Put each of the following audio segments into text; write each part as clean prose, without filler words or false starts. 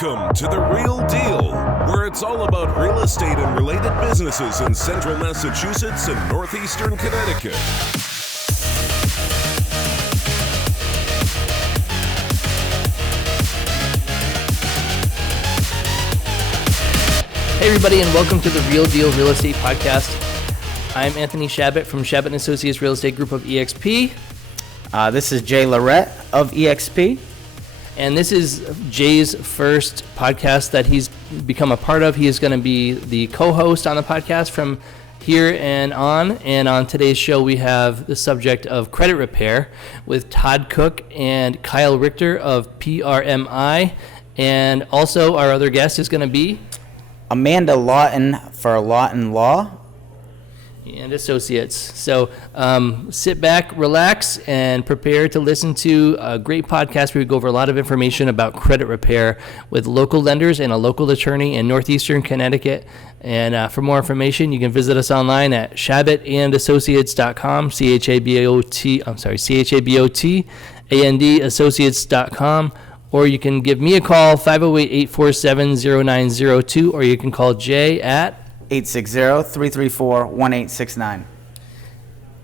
Welcome to The Real Deal, where it's all about real estate and related businesses in central Massachusetts and northeastern Connecticut. Hey everybody, and welcome to the Real Deal Real Estate Podcast. I'm Anthony Chabot from Chabot & Associates Real Estate Group of EXP. This is Jay Lorette of EXP. And this is Jay's first podcast that he's become a part of. He is going to be the co-host on the podcast from here and on. And on today's show, we have the subject of credit repair with Todd Cook and Kyle Richter of PRMI. And also our other guest is going to be Amanda Lawton for Lawton Law and Associates. So sit back, relax, and prepare to listen to a great podcast where we go over a lot of information about credit repair with local lenders and a local attorney in northeastern Connecticut. And for more information, you can visit us online at chabotandassociates.com, CHABOT, or you can give me a call, 508-847-0902, or you can call Jay at 860-334-1869.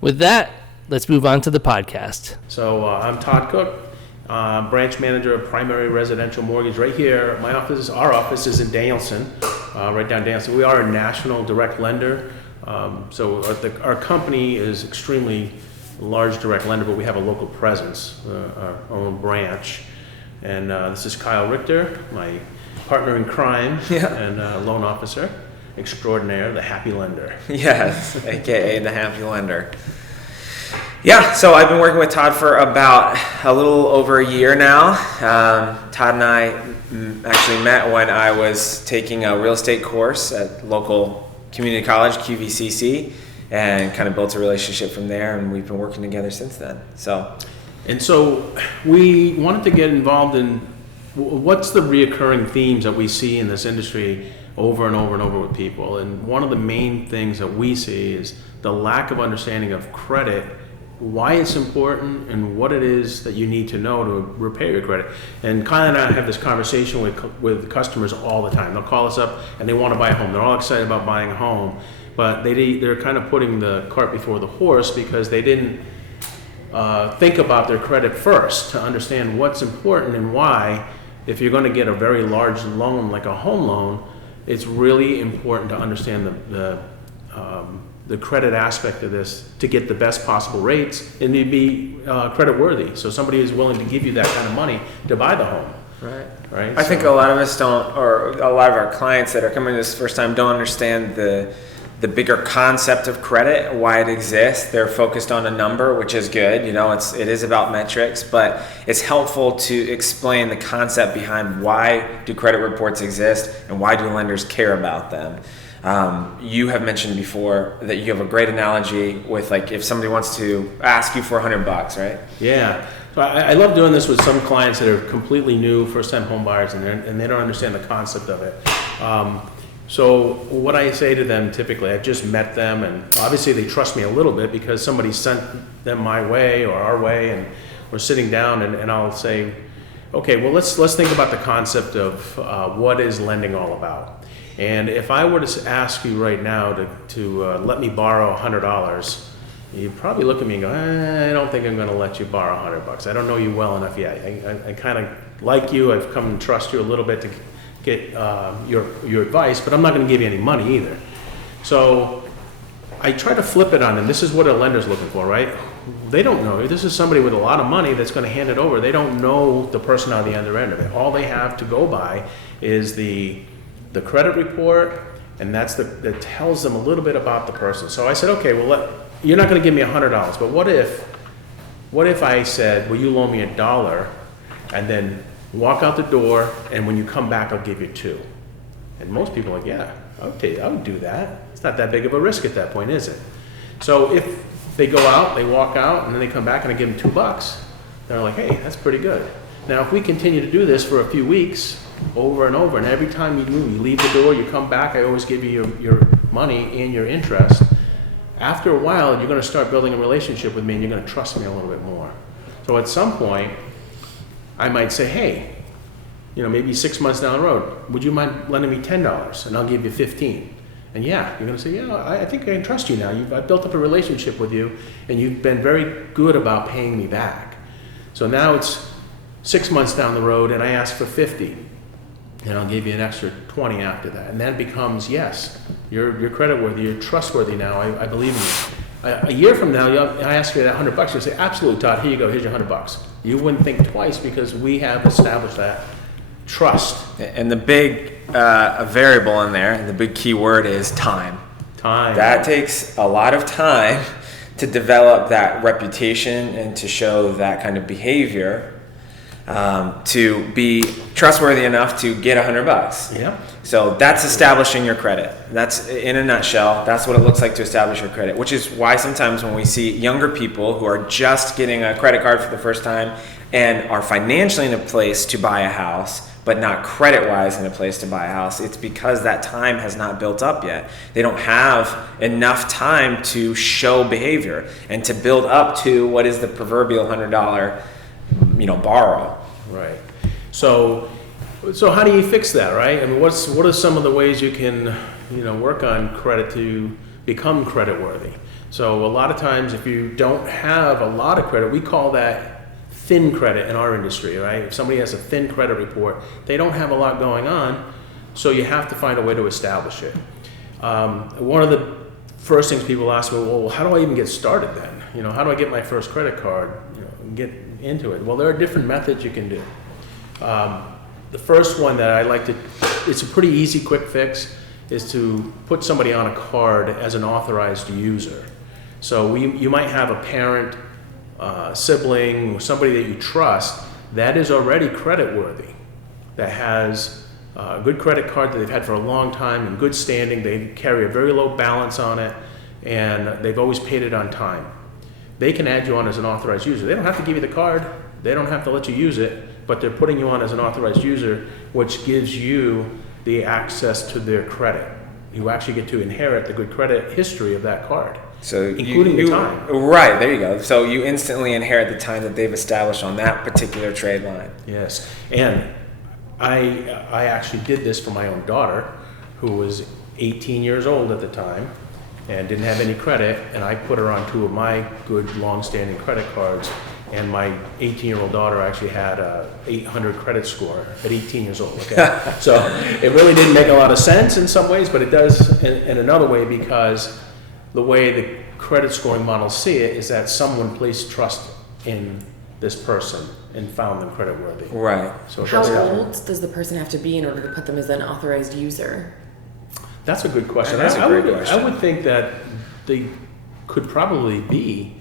With that, let's move on to the podcast. So I'm Todd Cook, branch manager of primary residential mortgage right here. Our office is in Danielson, right down Danielson. We are a national direct lender. So our company is extremely large direct lender, but we have a local presence, our own branch. And this is Kyle Richter, my partner in crime and loan officer extraordinaire, the happy lender. Yes, aka the happy lender. Yeah, so I've been working with Todd for about a little over a year now. Todd and I actually met when I was taking a real estate course at local community college, QVCC, and kind of built a relationship from there, and we've been working together since then. So we wanted to get involved in what's the reoccurring themes that we see in this industry over and over and over with people. And one of the main things that we see is the lack of understanding of credit, why it's important, and what it is that you need to know to repair your credit. And Kyle and I have this conversation with customers all the time. They'll call us up and they want to buy a home. They're all excited about buying a home, but they're kind of putting the cart before the horse because they didn't think about their credit first to understand what's important and why. If you're going to get a very large loan like a home loan, it's really important to understand the credit aspect of this to get the best possible rates and to be credit worthy. So somebody is willing to give you that kind of money to buy the home. Right. I think a lot of us don't, or a lot of our clients that are coming this first time don't understand the bigger concept of credit, why it exists. They're focused on a number, which is good. It is about metrics, but it's helpful to explain the concept behind why do credit reports exist and why do lenders care about them. You have mentioned before that you have a great analogy with, like, if somebody wants to ask you for $100, right? Yeah. So I love doing this with some clients that are completely new, first-time home buyers, and they don't understand the concept of it. So what I say to them typically, I've just met them, and obviously they trust me a little bit because somebody sent them my way or our way, and we're sitting down, and I'll say, okay, well, let's think about the concept of what is lending all about. And if I were to ask you right now to let me borrow $100, you'd probably look at me and go, I don't think I'm going to let you borrow $100. I don't know you well enough yet. I kind of like you. I've come to trust you a little bit to get your advice, but I'm not going to give you any money either. So I try to flip it on them. This is what a lender's looking for, right? They don't know. This is somebody with a lot of money that's going to hand it over. They don't know the person on the other end of it. All they have to go by is the credit report, and that tells them a little bit about the person. So I said, okay, well, you're not going to give me $100, but what if I said, will you loan me $1 and then walk out the door, and when you come back, I'll give you $2. And most people are like, yeah, okay, I would do that. It's not that big of a risk at that point, is it? So if they go out, they walk out, and then they come back and I give them $2, they're like, hey, that's pretty good. Now, if we continue to do this for a few weeks, over and over, and every time you leave the door, you come back, I always give you your money and your interest. After a while, you're going to start building a relationship with me, and you're going to trust me a little bit more. So at some point, I might say, hey, maybe 6 months down the road, would you mind lending me $10 and I'll give you 15? And yeah, you're going to say, yeah, I think I can trust you now. I've built up a relationship with you, and you've been very good about paying me back. So now it's 6 months down the road, and I ask for 50, and I'll give you an extra 20 after that. And then it becomes, yes, you're creditworthy, you're trustworthy now. I believe in you. A year from now, I ask you that $100. You'll say, absolutely, Todd. Here you go. Here's your $100. You wouldn't think twice because we have established that trust. And the big variable in there, and the big key word is time. Time. That takes a lot of time to develop that reputation and to show that kind of behavior to be trustworthy enough to get $100. Yeah. So that's establishing your credit. That's, in a nutshell, that's what it looks like to establish your credit, which is why sometimes when we see younger people who are just getting a credit card for the first time and are financially in a place to buy a house, but not credit-wise in a place to buy a house, it's because that time has not built up yet. They don't have enough time to show behavior and to build up to what is the proverbial $100, borrow. Right. So how do you fix that, right? I mean, what are some of the ways you can, work on credit to become creditworthy? So a lot of times, if you don't have a lot of credit, we call that thin credit in our industry, right? If somebody has a thin credit report, they don't have a lot going on, so you have to find a way to establish it. One of the first things people ask me, well, how do I even get started then? How do I get my first credit card, and get into it? Well, there are different methods you can do. The first one that I like to, it's a pretty easy, quick fix, is to put somebody on a card as an authorized user. So you might have a parent, sibling, or somebody that you trust that is already creditworthy, that has a good credit card that they've had for a long time in good standing. They carry a very low balance on it, and they've always paid it on time. They can add you on as an authorized user. They don't have to give you the card. They don't have to let you use it, but they're putting you on as an authorized user, which gives you the access to their credit. You actually get to inherit the good credit history of that card. So including the time. Right, there you go. So you instantly inherit the time that they've established on that particular trade line. Yes, and I actually did this for my own daughter, who was 18 years old at the time and didn't have any credit, and I put her on two of my good long-standing credit cards, and my 18-year-old daughter actually had a 800 credit score at 18 years old. Okay? So it really didn't make a lot of sense in some ways, but it does in another way, because the way the credit scoring models see it is that someone placed trust in this person and found them creditworthy. Right. So how old does the person have to be in order to put them as an authorized user? That's a good question. That's a great question. I would think that they could probably be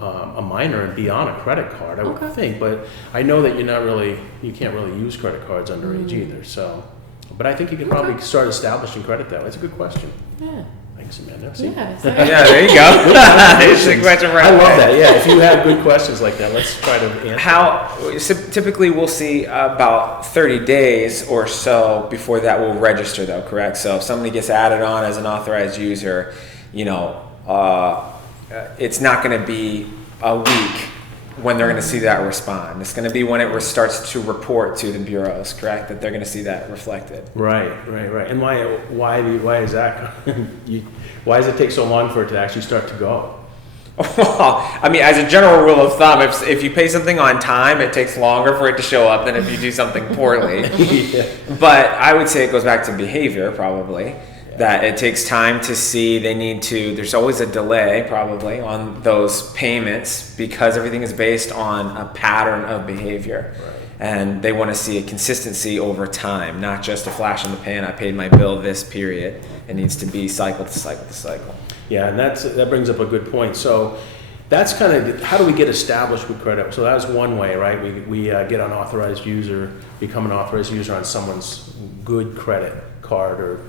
a minor and be on a credit card, I would think, but I know that you can't really use credit cards underage either, so, but I think you can probably start establishing credit that way. It's a good question. Yeah. Thanks, Amanda. Yeah, Yeah, there you go. There's a question right I love that, yeah. If you have good questions like that, let's try to answer. So typically we'll see about 30 days or so before that will register though, correct? So if somebody gets added on as an authorized user, it's not going to be a week when they're going to see that respond. It's going to be when it starts to report to the bureaus, correct? That they're going to see that reflected. Right. And why is that? Why does it take so long for it to actually start to go? Well, I mean, as a general rule of thumb, if you pay something on time, it takes longer for it to show up than if you do something poorly. Yeah. But I would say it goes back to behavior, probably. That it takes time to see, there's always a delay probably on those payments because everything is based on a pattern of behavior. Right. And they want to see a consistency over time, not just a flash in the pan, I paid my bill this period. It needs to be cycle to cycle to cycle. Yeah, and that brings up a good point. So that's kind of, how do we get established with credit? So that's one way, right? We get an authorized user, become an authorized user on someone's good credit card, or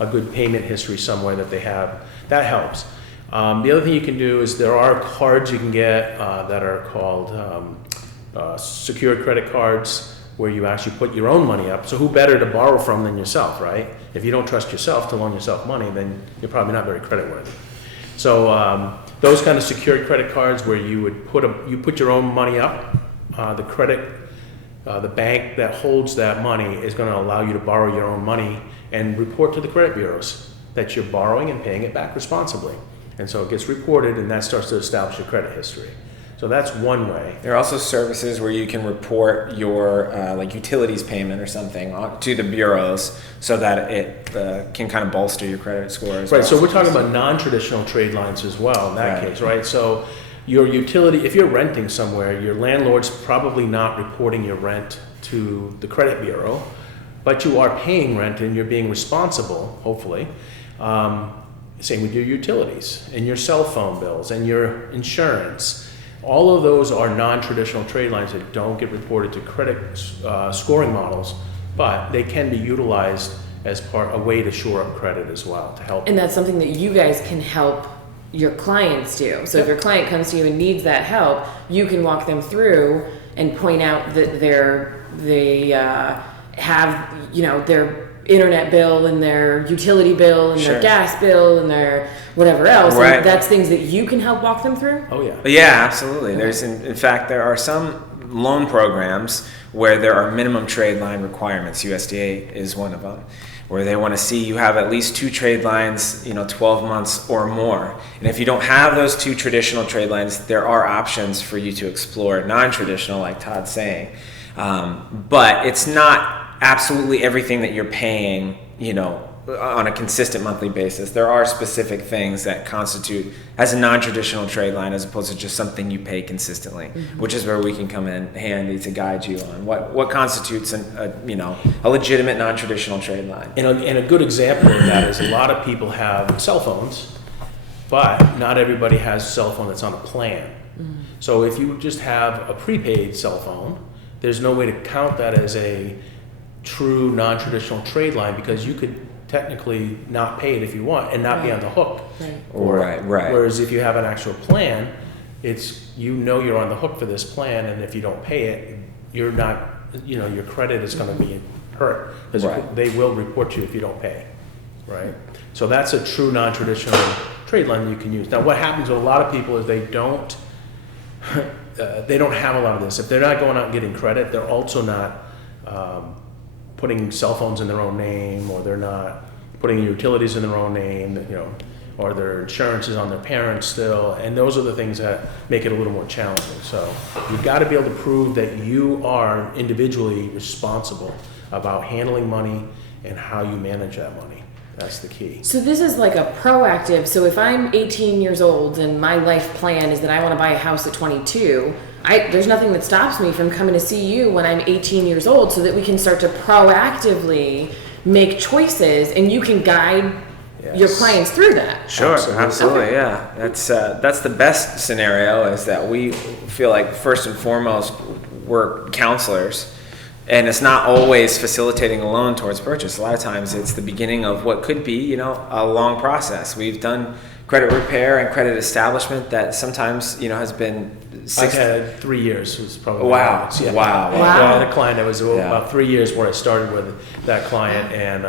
a good payment history somewhere that they have. That helps. The other thing you can do is there are cards you can get that are called secured credit cards, where you actually put your own money up. So who better to borrow from than yourself, right? If you don't trust yourself to loan yourself money, then you're probably not very creditworthy. So those kind of secured credit cards where you would put your own money up, the credit the bank that holds that money is going to allow you to borrow your own money and report to the credit bureaus that you're borrowing and paying it back responsibly. And so it gets reported, and that starts to establish your credit history. So that's one way. There are also services where you can report your like utilities payment or something to the bureaus so that it can kind of bolster your credit score as well. Right, so we're talking about non-traditional trade lines as well in that case, right? So your utility, if you're renting somewhere, your landlord's probably not reporting your rent to the credit bureau, but you are paying rent and you're being responsible, hopefully. Same with your utilities and your cell phone bills and your insurance. All of those are non-traditional trade lines that don't get reported to credit scoring models, but they can be utilized as a way to shore up credit as well, to help. And that's something that you guys can help your clients do. So if your client comes to you and needs that help, you can walk them through and point out that they have, you know, their internet bill and their utility bill and their gas bill and their whatever else. Right. And that's things that you can help walk them through? Oh, yeah. Yeah, absolutely. There's, in fact, there are some loan programs where there are minimum trade line requirements. USDA is one of them, where they want to see you have at least 2 trade lines, 12 months or more. And if you don't have those 2 traditional trade lines, there are options for you to explore non-traditional, like Todd's saying. But it's not absolutely everything that you're paying, on a consistent monthly basis. There are specific things that constitute as a non-traditional trade line as opposed to just something you pay consistently, which is where we can come in handy to guide you on what constitutes a legitimate non-traditional trade line. And a good example of that is a lot of people have cell phones, but not everybody has a cell phone that's on a plan. So if you just have a prepaid cell phone, there's no way to count that as a true non-traditional trade line, because you could technically not pay it if you want and not be on the hook. Right. Whereas if you have an actual plan, it's you're on the hook for this plan, and if you don't pay it, you're not. Your credit is going to be hurt, because they will report you if you don't pay. Right. So that's a true non-traditional trade line that you can use. Now, what happens with a lot of people is they don't have a lot of this. If they're not going out and getting credit, they're also not putting cell phones in their own name, or they're not putting utilities in their own name, or their insurance is on their parents still, and those are the things that make it a little more challenging. So you've got to be able to prove that you are individually responsible about handling money and how you manage that money. That's the key. So this is like a proactive, so if I'm 18 years old and my life plan is that I want to buy a house at 22, there's nothing that stops me from coming to see you when I'm 18 years old, so that we can start to proactively make choices and you can guide your clients through that. Sure, absolutely. Yeah. That's the best scenario, is that we feel like first and foremost we're counselors, and it's not always facilitating a loan towards purchase. A lot of times it's the beginning of what could be, a long process. We've done credit repair and credit establishment that sometimes, has been I've had 3 years. Was probably wow. Yeah. Wow. I had a client that was about 3 years where I started with that client, and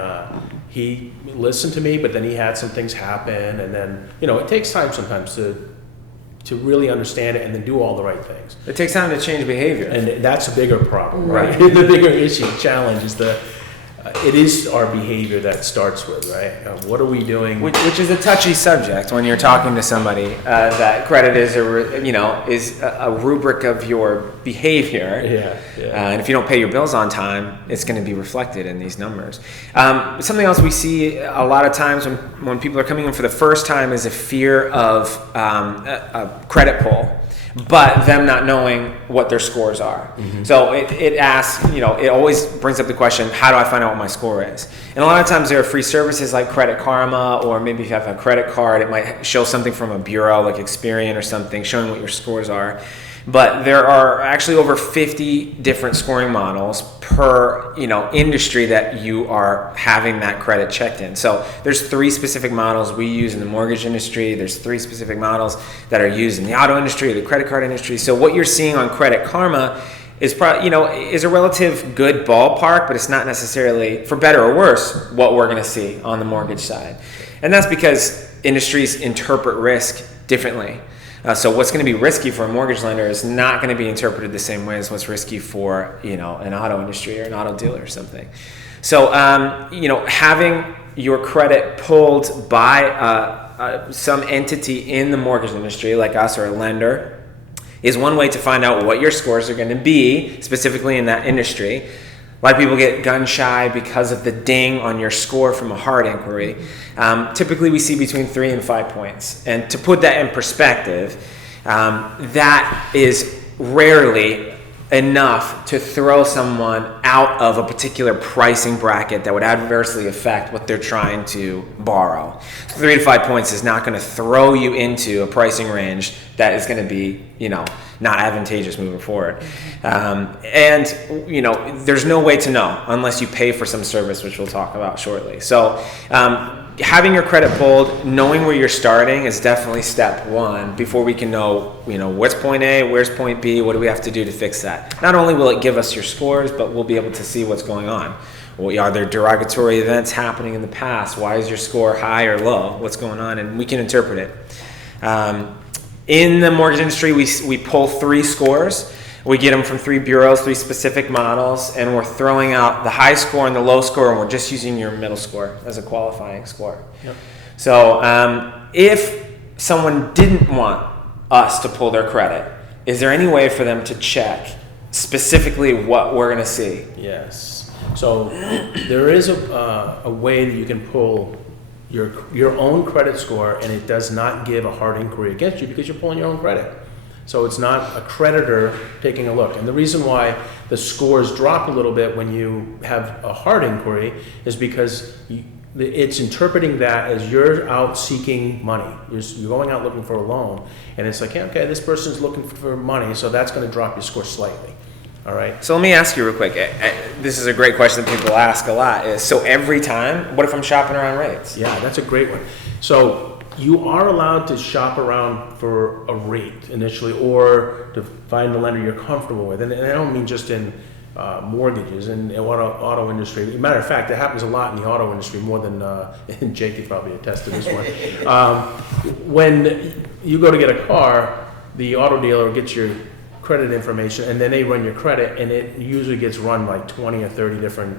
he listened to me, but then he had some things happen, and then it takes time sometimes to really understand it and then do all the right things. It takes time to change behavior, and that's a bigger problem, right? The bigger issue, challenge is it is our behavior that starts with, right? What are we doing? Which is a touchy subject when you're talking to somebody. That credit is a rubric of your behavior. And if you don't pay your bills on time, it's going to be reflected in these numbers. Something else we see a lot of times when people are coming in for the first time is a fear of a credit pull, but them not knowing what their scores are. So it asks, it always brings up the question, how do I find out what my score is? And a lot of times there are free services like Credit Karma, or maybe if you have a credit card, it might show something from a bureau like Experian or something showing what your scores are. But there are actually over 50 different scoring models per, industry that you are having that credit checked in. So there's 3 specific models we use in the mortgage industry. There's 3 specific models that are used in the auto industry, the credit card industry. So what you're seeing on Credit Karma is is a relative good ballpark, but it's not necessarily, for better or worse, what we're going to see on the mortgage side. And that's because industries interpret risk differently. So what's going to be risky for a mortgage lender is not going to be interpreted the same way as what's risky for, an auto industry or an auto dealer or something. So, having your credit pulled by some entity in the mortgage industry, like us or a lender, is one way to find out what your scores are going to be, specifically in that industry. A lot of people get gun shy because of the ding on your score from a hard inquiry. Typically, we see between 3 and 5 points. And to put that in perspective, that is rarely enough to throw someone out of a particular pricing bracket that would adversely affect what they're trying to borrow. 3 to 5 points is not going to throw you into a pricing range that is going to be, not advantageous moving forward. And there's no way to know unless you pay for some service, which we'll talk about shortly. So having your credit pulled, knowing where you're starting is definitely step one before we can know, what's point A, where's point B, what do we have to do to fix that. Not only will it give us your scores, but we'll be able to see what's going on. Are there derogatory events happening in the past? Why is your score high or low? What's going on? And we can interpret it. In the mortgage industry, we pull 3 scores. We get them from 3 bureaus, 3 specific models, and we're throwing out the high score and the low score, and we're just using your middle score as a qualifying score. Yep. So if someone didn't want us to pull their credit, is there any way for them to check specifically what we're going to see? Yes. So there is a way that you can pull your own credit score, and it does not give a hard inquiry against you because you're pulling your own credit. So it's not a creditor taking a look. And the reason why the scores drop a little bit when you have a hard inquiry is because it's interpreting that as you're out seeking money. You're going out looking for a loan, and it's like, okay, this person's looking for money, so that's going to drop your score slightly. All right. So let me ask you real quick. This is a great question that people ask a lot. So every time, what if I'm shopping around rates? Yeah, that's a great one. So you are allowed to shop around for a rate initially, or to find a lender you're comfortable with. And I don't mean just in mortgages and auto industry. As a matter of fact, it happens a lot in the auto industry, more than, and Jake could probably attest to this one. When you go to get a car, the auto dealer gets your credit information, and then they run your credit, and it usually gets run like 20 or 30 different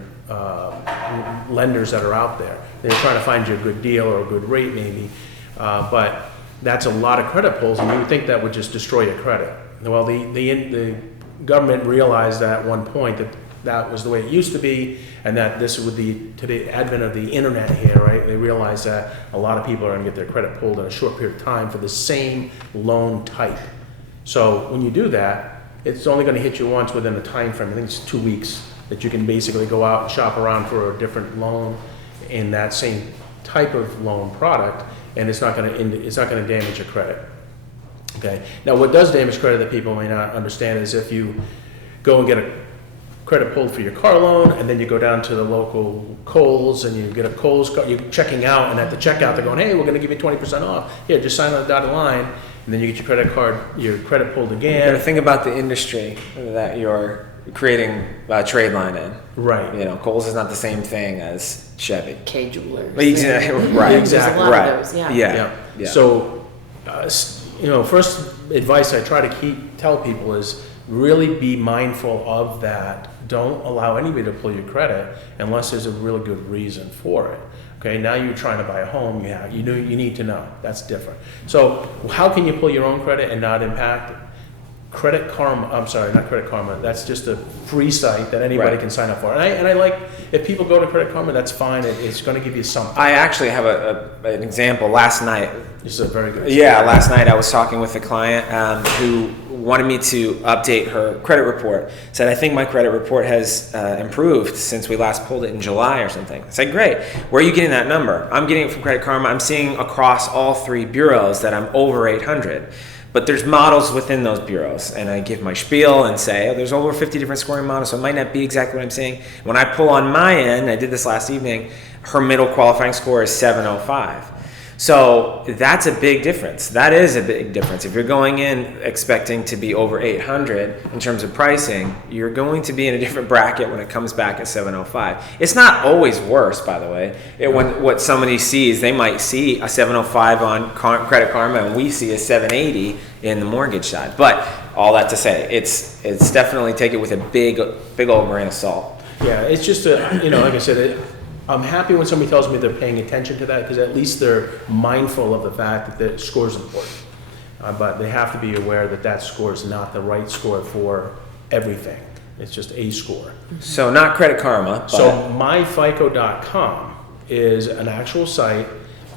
lenders that are out there. They're trying to find you a good deal or a good rate maybe, but that's a lot of credit pulls, and you would think that would just destroy your credit. Well, the government realized at one point that was the way it used to be, and that this with the advent of the internet here, right? They realized that a lot of people are going to get their credit pulled in a short period of time for the same loan type. So when you do that, it's only going to hit you once within a time frame. I think it's 2 weeks that you can basically go out and shop around for a different loan in that same type of loan product, and it's not going to damage your credit. Okay. Now, what does damage credit that people may not understand is if you go and get a credit pulled for your car loan, and then you go down to the local Kohl's and you get a Kohl's card, you're checking out, and at the checkout they're going, hey, we're going to give you 20% off. Here, just sign on the dotted line. And then you get your credit pulled again. You got to think about the industry that you're creating a trade line in. Right. Kohl's is not the same thing as Chevy. K Jewelers. Right. There's a lot of those, yeah. Yeah. So, first advice I try to tell people is really be mindful of that. Don't allow anybody to pull your credit unless there's a really good reason for it. Okay, now you're trying to buy a home, you need to know. That's different. So how can you pull your own credit and not impact it? Credit Karma, I'm sorry, not Credit Karma, that's just a free site that anybody can sign up for. And I like, if people go to Credit Karma, that's fine, it's going to give you something. I actually have an example last night. This is a very good example. Yeah, last night I was talking with a client who wanted me to update her credit report. Said, I think my credit report has improved since we last pulled it in July or something. I said, great. Where are you getting that number? I'm getting it from Credit Karma. I'm seeing across all 3 bureaus that I'm over 800. But there's models within those bureaus, and I give my spiel and say, there's over 50 different scoring models, so it might not be exactly what I'm saying. When I pull on my end, I did this last evening, her middle qualifying score is 705. So that's a big difference. That is a big difference. If you're going in expecting to be over 800 in terms of pricing, you're going to be in a different bracket when it comes back at 705. It's not always worse, by the way. When what somebody sees, they might see a 705 on Credit Karma, and we see a 780 in the mortgage side. But all that to say, it's definitely, take it with a big old grain of salt. Yeah, it's just like I said, I'm happy when somebody tells me they're paying attention to that, because at least they're mindful of the fact that the score is important. But they have to be aware that that score is not the right score for everything. It's just a score. So not Credit Karma. But So myfico.com is an actual site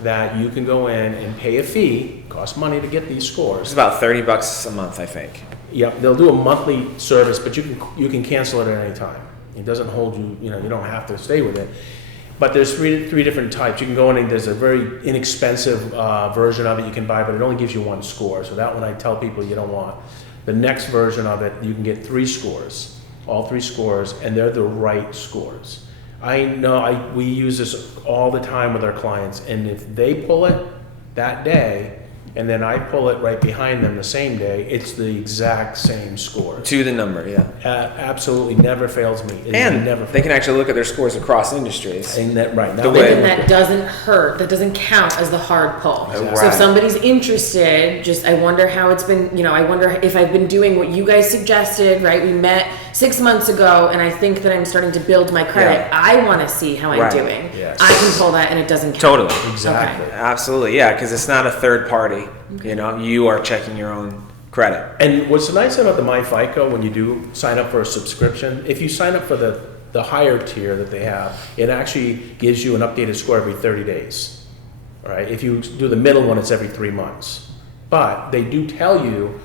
that you can go in and pay a fee. It costs money to get these it's scores. about $30 a month, I think. Yep, they'll do a monthly service, but you can cancel it at any time. It doesn't hold you. You don't have to stay with it. But there's three different types. You can go in and there's a very inexpensive version of it you can buy, but it only gives you one score. So that one I tell people you don't want. The next version of it, you can get 3 scores, all 3 scores, and they're the right scores. I know we use this all the time with our clients, and if they pull it that day, and then I pull it right behind them the same day, it's the exact same score. To the number, yeah. Absolutely never fails me. And never they can actually look at their scores across industries. And that, right. The But way- then that doesn't hurt. That doesn't count as the hard pull. Exactly. So Right. if somebody's interested, I wonder how it's been, I wonder if I've been doing what you guys suggested, right? We met 6 months ago, and I think that I'm starting to build my credit. Yeah. I want to see how I'm Right. doing. Yes. I can pull that, and it doesn't count. Totally. Exactly. Absolutely, yeah, because it's not a third party. You are checking your own credit. And what's nice about the MyFICO, when you do sign up for a subscription, if you sign up for the higher tier that they have, it actually gives you an updated score every 30 days. All right. If you do the middle one, it's every 3 months. But they do tell you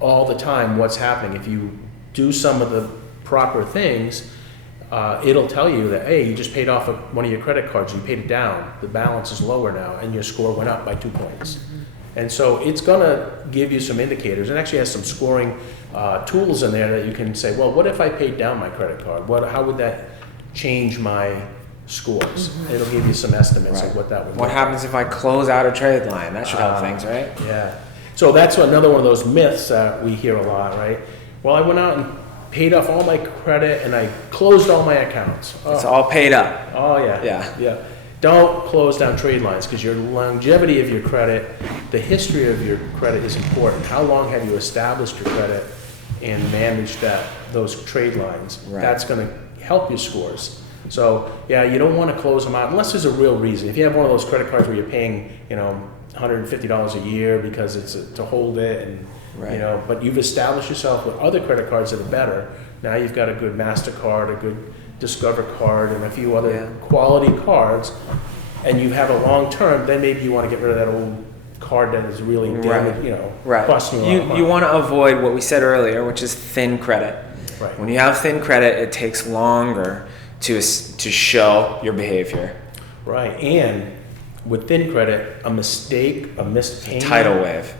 all the time what's happening. If you do some of the proper things, it'll tell you that, hey, you just paid off one of your credit cards, you paid it down, the balance is lower now, and your score went up by 2 points. And so it's gonna give you some indicators. It actually has some scoring tools in there that you can say, well, what if I paid down my credit card? How would that change my scores? It'll give you some estimates of what that would What look happens if I close out a trade line? That should help things, right? Yeah. So that's another one of those myths that we hear a lot, right? Well, I went out and paid off all my credit and I closed all my accounts. It's all paid up. Oh, yeah. Yeah. Don't close down trade lines, because your longevity of your credit, the history of your credit is important. How long have you established your credit and managed those trade lines? Right. That's going to help your scores. So, yeah, you don't want to close them out unless there's a real reason. If you have one of those credit cards where you're paying, $150 a year because it's to hold it, and Right. but you've established yourself with other credit cards that are better. Now you've got a good MasterCard, a good Discover card, and a few other quality cards, and you have a long term, then maybe you want to get rid of that old card that is really damaged, Right. costing you a lot of money. You want to avoid what we said earlier, which is thin credit. Right. When you have thin credit, it takes longer to show your behavior. Right, and with thin credit, a mistake, a missed payment, Tidal wave.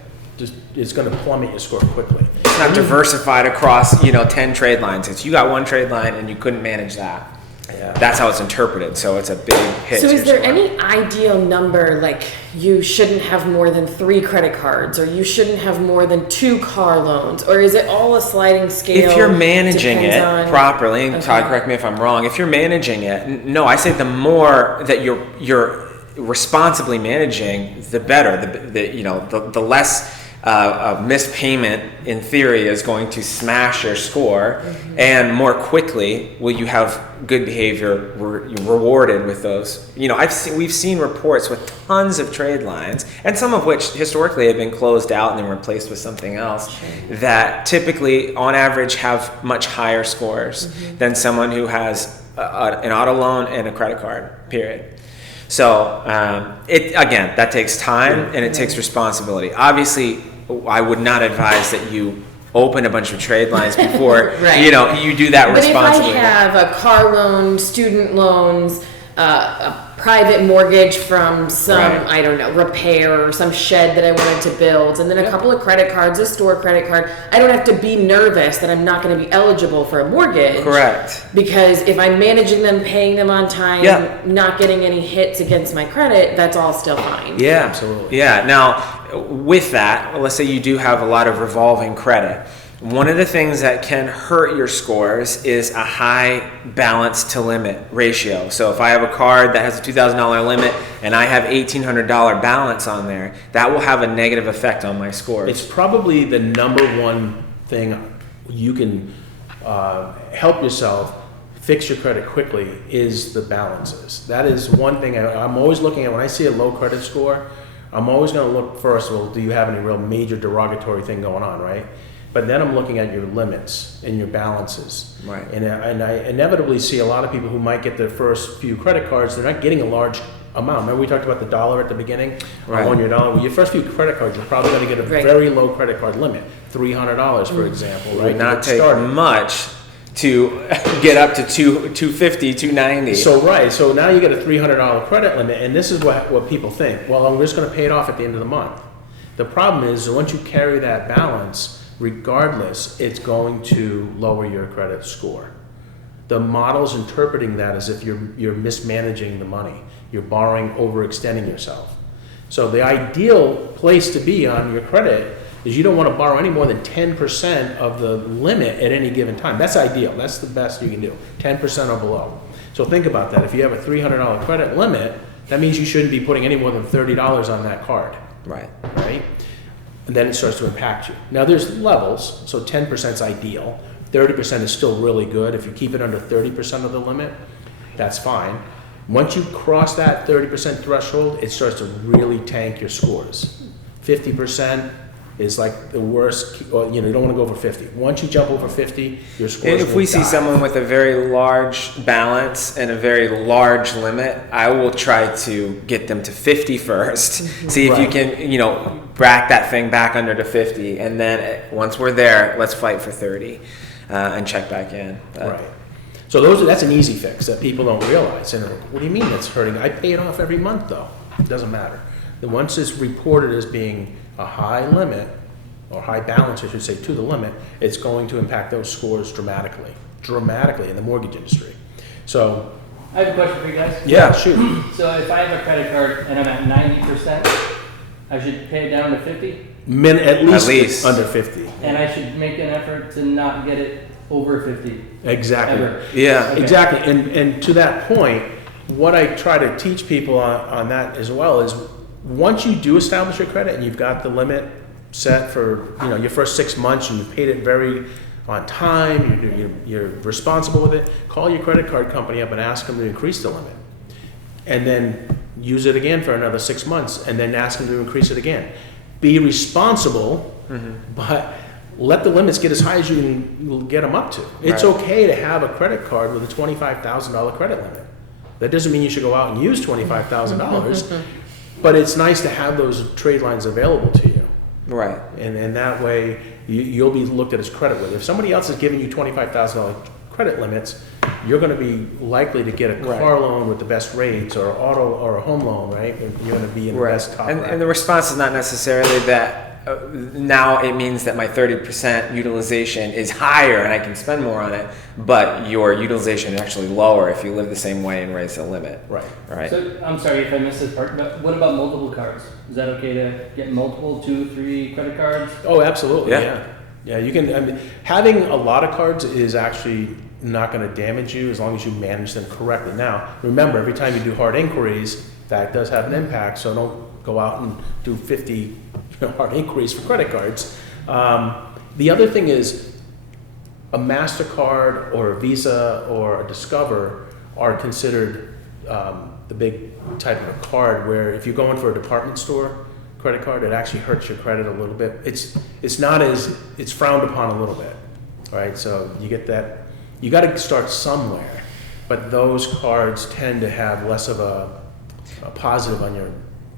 it's going to plummet your score quickly. It's not diversified across 10 trade lines. It's you got one trade line and you couldn't manage that. Yeah. That's how it's interpreted. So it's a big hit. So to is your there score. any ideal number, like you shouldn't have more than 3 credit cards, or you shouldn't have more than 2 car loans, or is it all a sliding scale? If you're managing Depends it on- properly, and Okay. Todd, correct me if I'm wrong. If you're managing it, no, I say the more that you're responsibly managing, the better. The less missed payment in theory is going to smash your score, and more quickly will you have good behavior rewarded with those. We've seen reports with tons of trade lines, and some of which historically have been closed out and then replaced with something else, that typically on average have much higher scores than someone who has an auto loan and a credit card, period. So that takes time and it takes responsibility. Obviously, I would not advise that you open a bunch of trade lines before Right. You do that But responsibly. if I have a car loan, student loans, a private mortgage from some, Right. I don't know, repair or some shed that I wanted to build, and then a couple of credit cards, a store credit card. I don't have to be nervous that I'm not going to be eligible for a mortgage. Correct. Because if I'm managing them, paying them on time, Yeah. not getting any hits against my credit, that's all still fine. Yeah, Absolutely. Yeah. Now, with that, let's say you do have a lot of revolving credit. One of the things that can hurt your scores is a high balance to limit ratio. So if I have a card that has a $2,000 limit and I have $1,800 balance on there, that will have a negative effect on my scores. It's probably the number one thing you can help yourself fix your credit quickly is the balances. That is one thing I'm always looking at when I see a low credit score. I'm always going to look first, well, do you have any real major derogatory thing going on, right? But then I'm looking at your limits and your balances. Right. And I inevitably see a lot of people who might get their first few credit cards, they're not getting a large amount. Remember we talked about the dollar at the beginning? Right. On your dollar. Well, your first few credit cards, you're probably going to get a Right. very low credit card limit, $300, for example, It right? would not To get take started. much to get up to 250, 290. So now you get a $300 credit limit, and this is what people think. Well, I'm just going to pay it off at the end of the month. The problem is once you carry that balance, regardless, it's going to lower your credit score. The model's interpreting that as if you're mismanaging the money. You're borrowing, overextending yourself. So the ideal place to be on your credit is you don't want to borrow any more than 10% of the limit at any given time. That's ideal. That's the best you can do, 10% or below. So think about that. If you have a $300 credit limit, that means you shouldn't be putting any more than $30 on that card, Right. right? And then it starts to impact you. Now there's levels, so 10% is ideal. 30% is still really good. If you keep it under 30% of the limit, that's fine. Once you cross that 30% threshold, it starts to really tank your scores. 50% is like the worst, or, you don't want to go over 50. Once you jump over 50, your scores If will we see dive. someone with a very large balance and a very large limit, I will try to get them to 50 first. See if you Right. can, brack that thing back under to 50. And then once we're there, let's fight for 30 and check back in. Right. So that's an easy fix that people don't realize. And what do you mean that's hurting? I pay it off every month though. It doesn't matter. And once it's reported as being a high limit, or high balance, I should say, to the limit, it's going to impact those scores dramatically in the mortgage industry. So, I have a question for you guys. yeah, shoot. So if I have a credit card and I'm at 90%, I should pay it down to 50? At least least. under 50. And I should make an effort to not get it over 50 Exactly. ever. Yeah. Okay. Exactly. And to that point, what I try to teach people on that as well is once you do establish your credit and you've got the limit set for your first 6 months and you've paid it very on time, you're responsible with it, call your credit card company up and ask them to increase the limit. And then use it again for another 6 months and then ask them to increase it again. Be responsible, but let the limits get as high as you can get them up to. It's Right. okay to have a credit card with a $25,000 credit limit. That doesn't mean you should go out and use $25,000, but it's nice to have those trade lines available to you. Right. And that way, you'll be looked at as creditworthy. If somebody else is giving you $25,000 credit limits, you're going to be likely to get a car loan with the best rates, or auto or a home loan, right? You're going to be in the best top And bracket. the response is not necessarily that now it means that my 30% utilization is higher and I can spend more on it, but your utilization is actually lower if you live the same way and raise the limit. Right. Right. So I'm sorry if I missed this part, but what about multiple cards? Is that okay to get multiple, 2, 3 credit cards? Oh, absolutely. Yeah. Yeah. You can. I mean, having a lot of cards is actually not going to damage you as long as you manage them correctly. Now, remember, every time you do hard inquiries, that does have an impact. So don't go out and do 50 hard inquiries for credit cards. The other thing is a MasterCard or a Visa or a Discover are considered the big type of a card where if you go in for a department store credit card, it actually hurts your credit a little bit. It's frowned upon a little bit, right? So you get that, you got to start somewhere, but those cards tend to have less of a positive on your.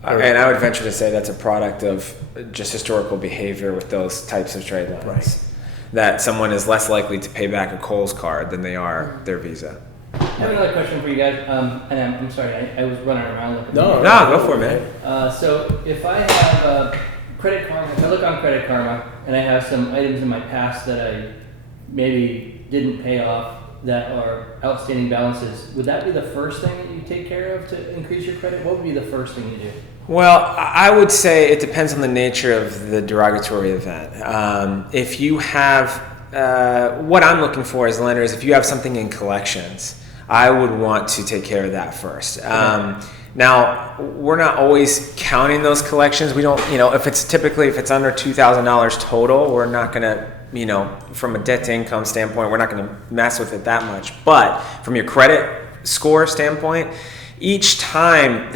And I would venture to say that's a product of just historical behavior with those types of trade lines. Right. That someone is less likely to pay back a Kohl's card than they are their Visa. I have another question for you guys, and I'm sorry, I was running around looking. No, go for it, man. So if I have Credit Karma, if I look on Credit Karma and I have some items in my past that I maybe didn't pay off that are outstanding balances, would that be the first thing that you take care of to increase your credit? What would be the first thing you do? Well, I would say it depends on the nature of the derogatory event. If you have, what I'm looking for as a lender is if you have something in collections, I would want to take care of that first. Now, we're not always counting those collections. We don't, if it's under $2,000 total, we're not going to, from a debt to income standpoint, we're not going to mess with it that much. But from your credit score standpoint, each time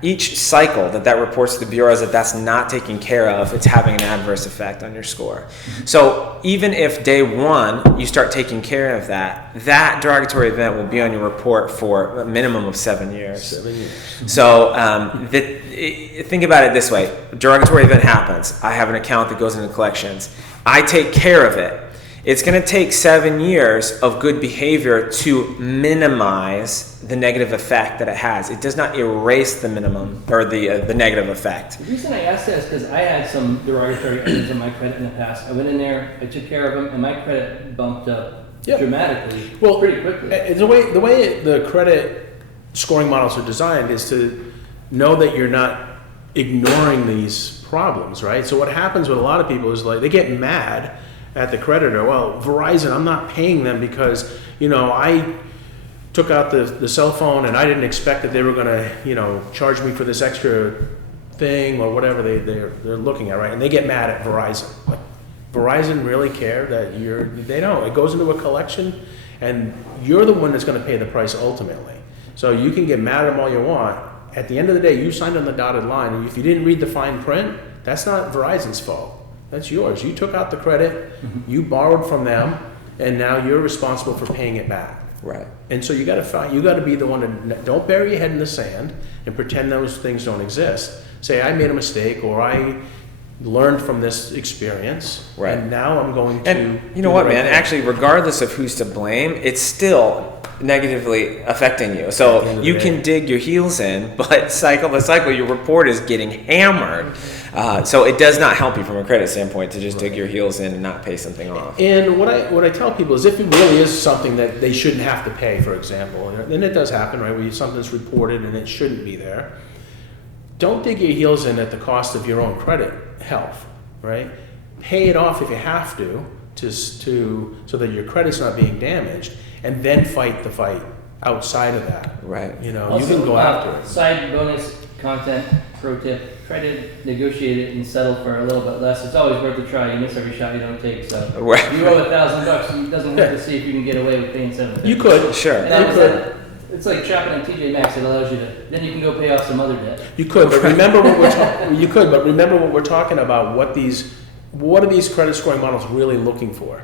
each cycle that reports to the bureaus that's not taken care of, it's having an adverse effect on your score. So even if day one you start taking care of that derogatory event will be on your report for a minimum of 7 years. 7 years. So think about it this way. A derogatory event happens. I have an account that goes into collections. I take care of it. It's going to take 7 years of good behavior to minimize the negative effect that it has. It does not erase the minimum or the negative effect. The reason I asked that is because I had some derogatory items in my credit in the past. I went in there, I took care of them, and my credit bumped up dramatically, pretty quickly. The way the credit scoring models are designed is to know that you're not ignoring these problems, right? So what happens with a lot of people is they get mad at the creditor. Well, Verizon, I'm not paying them because, I took out the cell phone and I didn't expect that they were going to, charge me for this extra thing or whatever they're looking at, right? And they get mad at Verizon. Like, Verizon really care that they don't. It goes into a collection and you're the one that's going to pay the price ultimately. So you can get mad at them all you want. At the end of the day, you signed on the dotted line, and if you didn't read the fine print, that's not Verizon's fault. That's yours. You took out the credit, you borrowed from them, and now you're responsible for paying it back. Right. And so you got to be the one to don't bury your head in the sand and pretend those things don't exist. Say, I made a mistake, or I learned from this experience, right, and now I'm going to. And you know what, man? Actually, regardless of who's to blame, it's still negatively affecting you. So you can dig your heels in, but cycle to cycle, your report is getting hammered. So it does not help you from a credit standpoint to just dig your heels in and not pay something off. And what I tell people is, if it really is something that they shouldn't have to pay, for example, and it does happen, right, where something's reported and it shouldn't be there, don't dig your heels in at the cost of your own credit health, right? Pay it off if you have to so that your credit's not being damaged, and then fight the fight outside of that. Right. Also, you can go after it. Side bonus content, pro tip: try to negotiate it and settle for a little bit less. It's always worth a try. You miss every shot you don't take. So right. You owe $1,000. It doesn't hurt to see if you can get away with paying $750. You could, sure. It's like shopping at TJ Maxx. It allows you to. Then you can go pay off some other debt. You could, but remember what we're talking about. What are these credit scoring models really looking for?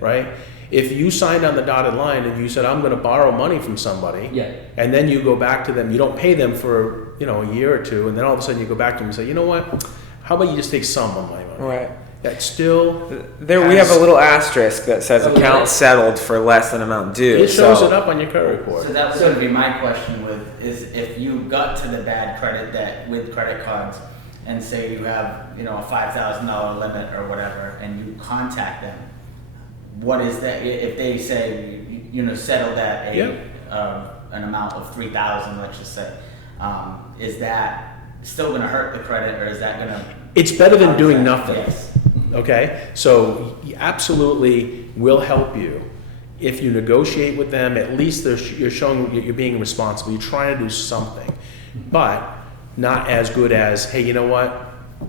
Right. If you signed on the dotted line and you said, I'm going to borrow money from somebody, and then you go back to them, you don't pay them for a year or two, and then all of a sudden you go back to them and say, you know what? How about you just take some of my money? Right. That still we have a little asterisk that says account settled for less than amount due. It shows it up on your credit report. So that was going to be my question is if you got to the bad credit debt with credit cards, and say you have a $5,000 limit or whatever, and you contact them, what is that? If they say settled at an amount of $3,000, let's just say, is that still going to hurt the credit, or is that going to? It's better than doing nothing. Yes. Okay, so absolutely will help you if you negotiate with them. At least you're showing you're being responsible. You're trying to do something, but not as good as, hey, you know what?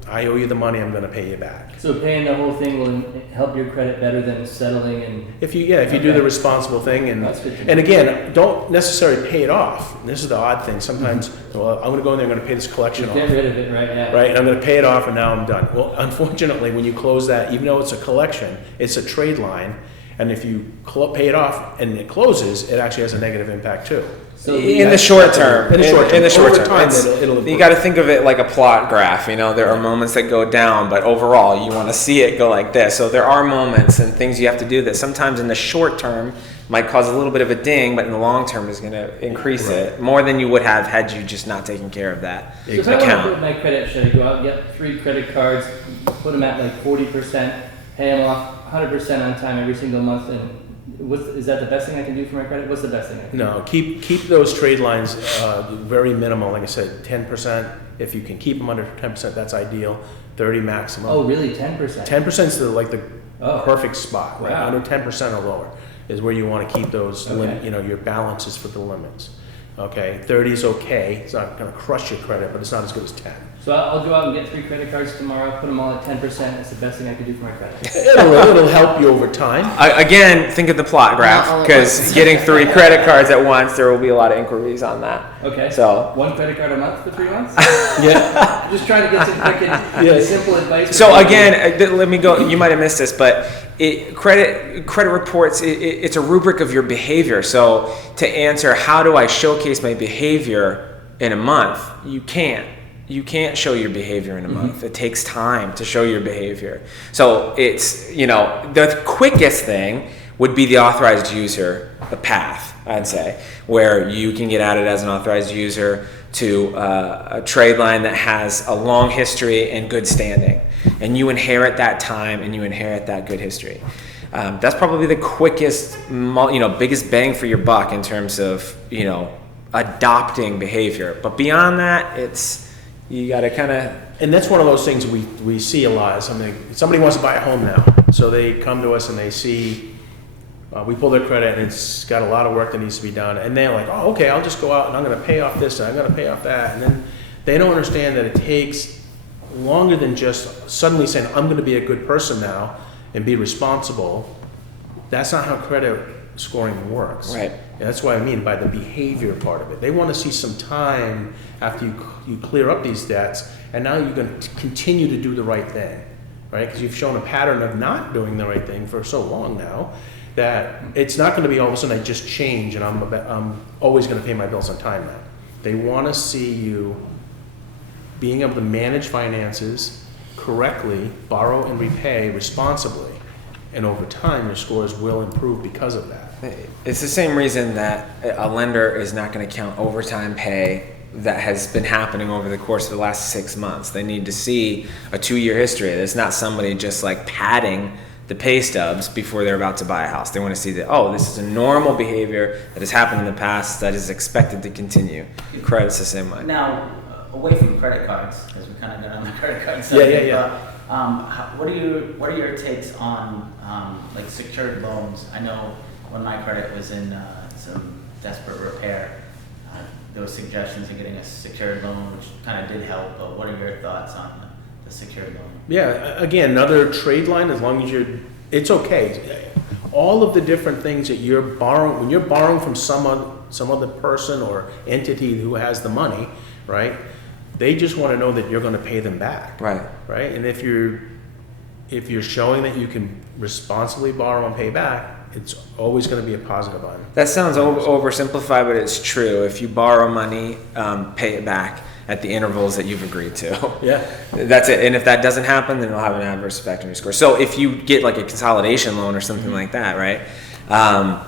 I owe you the money. I'm going to pay you back. So paying the whole thing will help your credit better than settling and. If you do the responsible thing, and again, don't necessarily pay it off. And this is the odd thing. Sometimes, well, I'm going to go in there. I'm going to pay this collection off. Get rid of it, right? Yeah. Right. And I'm going to pay it off, and now I'm done. Well, unfortunately, when you close that, even though it's a collection, it's a trade line, and if you pay it off and it closes, it actually has a negative impact too. So in the short term, you got to think of it like a plot graph. There are moments that go down, but overall, you want to see it go like this. So there are moments and things you have to do that sometimes in the short term might cause a little bit of a ding, but in the long term is going to increase it more than you would have had you just not taken care of that So if I want to put my credit, should I go out and get 3 credit cards, put them at like 40%, pay them off 100% on time every single month, and is that the best thing I can do for my credit? What's the best thing I can do? No, keep those trade lines very minimal. Like I said, 10%. If you can keep them under 10%, that's ideal. 30 maximum. Oh, really? 10%? 10% is the perfect spot. Right? Wow. Under 10% or lower is where you want to keep those. Okay. Your balances for the limits. Okay, 30 is okay. It's not going to crush your credit, but it's not as good as 10. So I'll go out and get 3 credit cards tomorrow, put them all at 10%. That's the best thing I can do for my credit. It'll help you over time. Again, think of the plot graph, because getting 3 credit cards at once, there will be a lot of inquiries on that. Okay. So 1 credit card a month for 3 months? Yeah. I'm just trying to get some quick and simple advice. So again, let me go. You might have missed this, but credit reports. It's a rubric of your behavior. So to answer, how do I showcase my behavior in a month? You can't. You can't show your behavior in a month. It takes time to show your behavior. So it's, the quickest thing would be the authorized user, the path, I'd say, where you can get added as an authorized user to a trade line that has a long history and good standing. And you inherit that time and you inherit that good history. That's probably the quickest, biggest bang for your buck in terms of, adopting behavior. But beyond that, you got to kind of... And that's one of those things we see a lot. Somebody wants to buy a home now. So they come to us and they see, we pull their credit and it's got a lot of work that needs to be done. And they're like, oh, okay, I'll just go out and I'm going to pay off this and I'm going to pay off that. And then they don't understand that it takes longer than just suddenly saying, I'm going to be a good person now and be responsible. That's not how credit scoring works. Right. And that's what I mean by the behavior part of it. They want to see some time after you clear up these debts, and now you're going to continue to do the right thing, right? Because you've shown a pattern of not doing the right thing for so long now that it's not going to be all of a sudden I just change and I'm always going to pay my bills on time now. They want to see you being able to manage finances correctly, borrow and repay responsibly, and over time your scores will improve because of that. It's the same reason that a lender is not going to count overtime pay that has been happening over the course of the last 6 months. They need to see a 2-year history. It's not somebody just like padding the pay stubs before they're about to buy a house. They want to see that, this is a normal behavior that has happened in the past that is expected to continue. Credit's the same way. Now, away from credit cards, because we kind of got on the credit card side. Yeah. What are your takes on like secured loans? I know when my credit was in some desperate repair, there were suggestions of getting a secured loan, which kind of did help. But what are your thoughts on the secured loan? Yeah, again, another trade line, as long as it's okay. All of the different things that you're borrowing, when you're borrowing from some other person or entity who has the money, right? They just want to know that you're going to pay them back. Right. Right? And if you're showing that you can responsibly borrow and pay back, it's always going to be a positive on. That sounds oversimplified, but it's true. If you borrow money, pay it back at the intervals that you've agreed to. Yeah. That's it. And if that doesn't happen, then it'll have an adverse effect on your score. So if you get like a consolidation loan or something like that, right?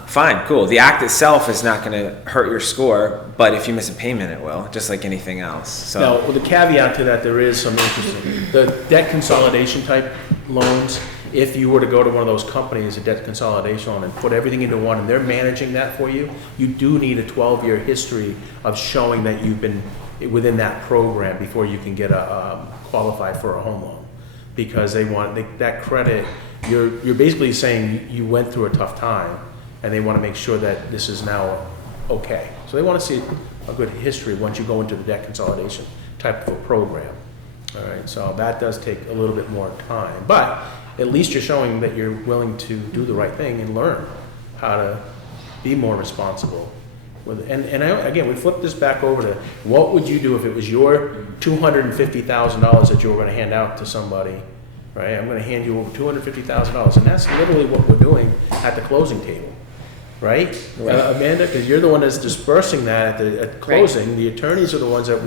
Fine, cool. The act itself is not going to hurt your score, but if you miss a payment, it will, just like anything else. So Now, with the caveat to that, there is some interesting. The debt consolidation type loans, if you were to go to one of those companies, a debt consolidation loan, and put everything into one, and they're managing that for you, you do need a 12-year history of showing that you've been within that program before you can get qualified for a home loan, because they want that credit. You're basically saying you went through a tough time, and they want to make sure that this is now okay. So they want to see a good history once you go into the debt consolidation type of a program. All right, so that does take a little bit more time, but at least you're showing that you're willing to do the right thing and learn how to be more responsible. Again, we flip this back over to what would you do if it was your $250,000 that you were going to hand out to somebody, right? I'm going to hand you over $250,000, and that's literally what we're doing at the closing table, right? Amanda, because you're the one that's dispersing that at closing. Right. The attorneys are the ones that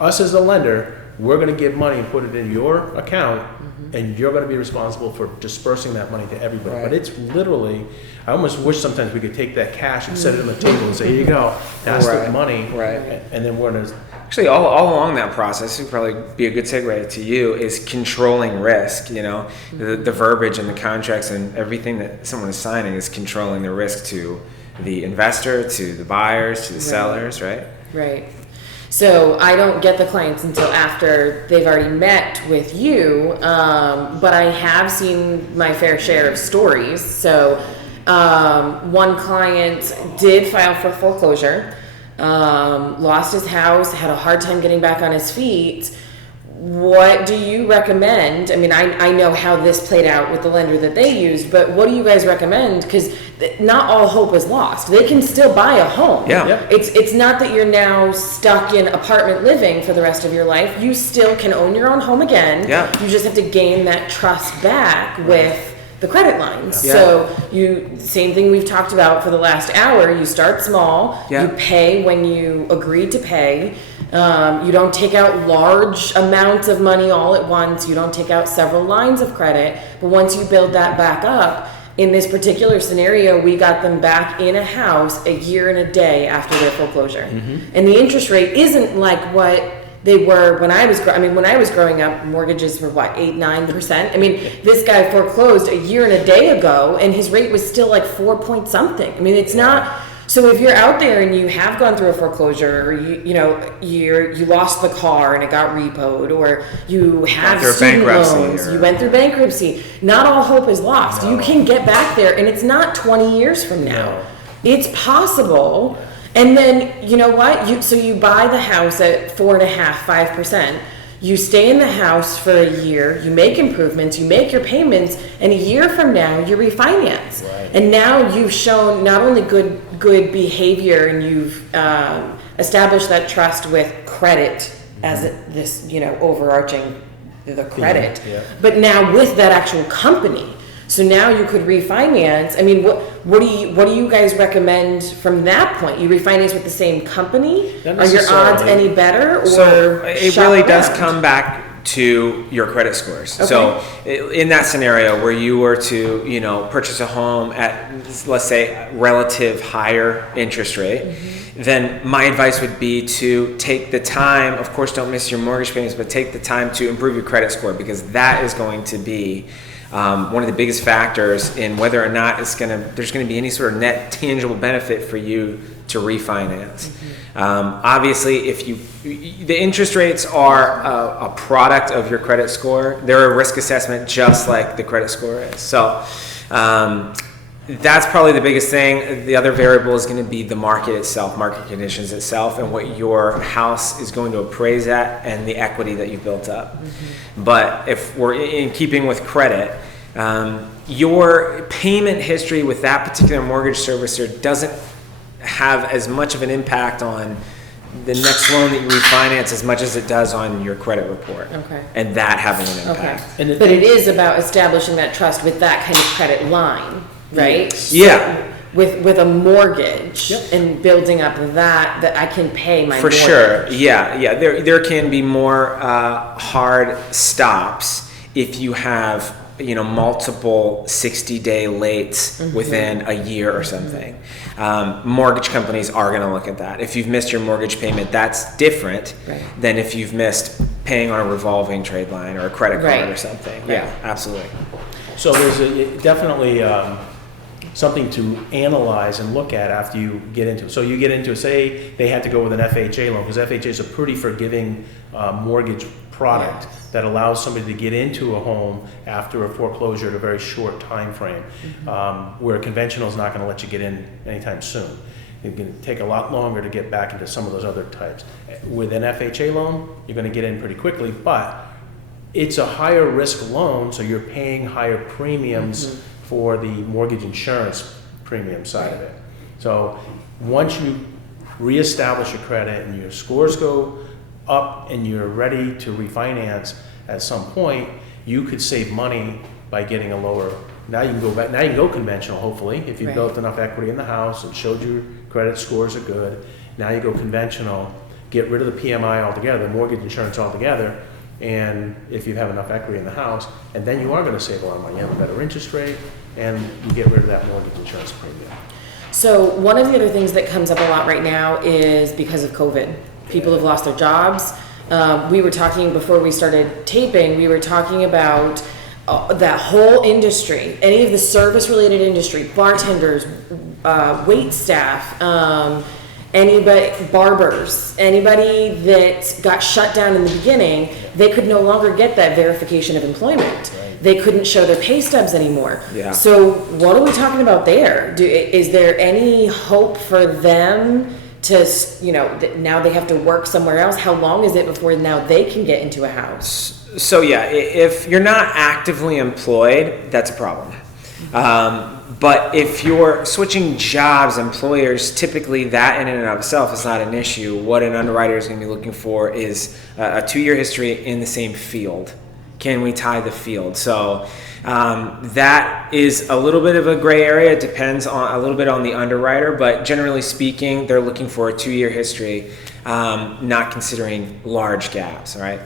us as the lender, we're going to give money and put it in your account, and you're going to be responsible for dispersing that money to everybody. Right. But it's literally, I almost wish sometimes we could take that cash and set it on the table and say, here you go, that's the money. Right. And then we're going to... Actually, all along that process, it would probably be a good segue to you, is controlling risk. The verbiage and the contracts and everything that someone is signing is controlling the risk to the investor, to the buyers, to the sellers, right? Right. So I don't get the clients until after they've already met with you, but I have seen my fair share of stories. So one client did file for foreclosure, lost his house, had a hard time getting back on his feet. What do you recommend? I mean, I know how this played out with the lender that they used, but what do you guys recommend? Because not all hope is lost. They can still buy a home. Yeah. Yep. It's not that you're now stuck in apartment living for the rest of your life. You still can own your own home again. Yeah. You just have to gain that trust back with the credit lines. Yeah. So same thing we've talked about for the last hour. You start small. Yeah. You pay when you agreed to pay. You don't take out large amounts of money all at once. You don't take out several lines of credit. But once you build that back up, in this particular scenario, we got them back in a house a year and a day after their foreclosure. And the interest rate isn't like what they were when I was growing up, mortgages were what, 8-9%? I mean, this guy foreclosed a year and a day ago and his rate was still like 4 point something. I mean, it's not. So if you're out there and you have gone through a foreclosure, or you lost the car and it got repoed, or you have student loans, you went through bankruptcy, not all hope is lost. You can get back there, and it's not 20 years from now. It's possible. And then, you know what? So you buy the house at 4.5%, 5%. You stay in the house for a year, you make improvements, you make your payments, and a year from now, you refinance. Right. And now you've shown not only good behavior, and you've established that trust with credit as this, overarching the credit, but now with that actual company. So now you could refinance. I mean, what do you guys recommend from that point? You refinance with the same company? Are your odds any better? Or so it shop really does around? come back to your credit scores. Okay. So in that scenario where you were to, purchase a home at, let's say, relative higher interest rate, then my advice would be to take the time, of course, don't miss your mortgage payments, but take the time to improve your credit score, because that is going to be one of the biggest factors in whether or not there's going to be any sort of net tangible benefit for you to refinance. Obviously, the interest rates are a product of your credit score. They're a risk assessment just like the credit score is. So that's probably the biggest thing. The other variable is going to be the market itself, market conditions itself, and what your house is going to appraise at and the equity that you've built up. But if we're in keeping with credit, your payment history with that particular mortgage servicer doesn't have as much of an impact on the next loan that you refinance as much as it does on your credit report. Okay. And that having an impact. Okay. But it is about establishing that trust with that kind of credit line, right? Yeah. So with a mortgage and building up that I can pay my mortgage. For sure. Yeah. There can be more hard stops if you have multiple 60-day lates within a year or something. Mortgage companies are going to look at that. If you've missed your mortgage payment, that's different than if you've missed paying on a revolving trade line or a credit card or something. Right. Yeah, absolutely. So there's definitely something to analyze and look at after you get into it. So you get into, say they had to go with an FHA loan, because FHA is a pretty forgiving mortgage product that allows somebody to get into a home after a foreclosure at a very short time frame, where conventional is not going to let you get in anytime soon. It's going to take a lot longer to get back into some of those other types. With an FHA loan, you're going to get in pretty quickly, but it's a higher risk loan, so you're paying higher premiums for the mortgage insurance premium side of it. So once you reestablish your credit and your scores go up and you're ready to refinance at some point, you could save money by getting a lower. Now you can go back. Now you can go conventional. Hopefully, if you built enough equity in the house and showed your credit scores are good, now you go conventional. Get rid of the PMI altogether, the mortgage insurance altogether, and if you have enough equity in the house, and then you are going to save a lot of money. You have a better interest rate, and you get rid of that mortgage insurance premium. So one of the other things that comes up a lot right now is because of COVID. People have lost their jobs. We were talking before we started taping, we were talking about that whole industry, any of the service-related industry, bartenders, wait staff, anybody, barbers, anybody that got shut down in the beginning, they could no longer get that verification of employment. They couldn't show their pay stubs anymore. Yeah. So what are we talking about there? Is there any hope for them to, now they have to work somewhere else? How long is it before now they can get into a house? So yeah, if you're not actively employed, that's a problem. But if you're switching jobs, employers, typically that in and of itself is not an issue. What an underwriter is going to be looking for is a 2-year history in the same field. Can we tie the field? So that is a little bit of a gray area. It depends on a little bit on the underwriter, but generally speaking, they're looking for a 2-year history, not considering large gaps. All right.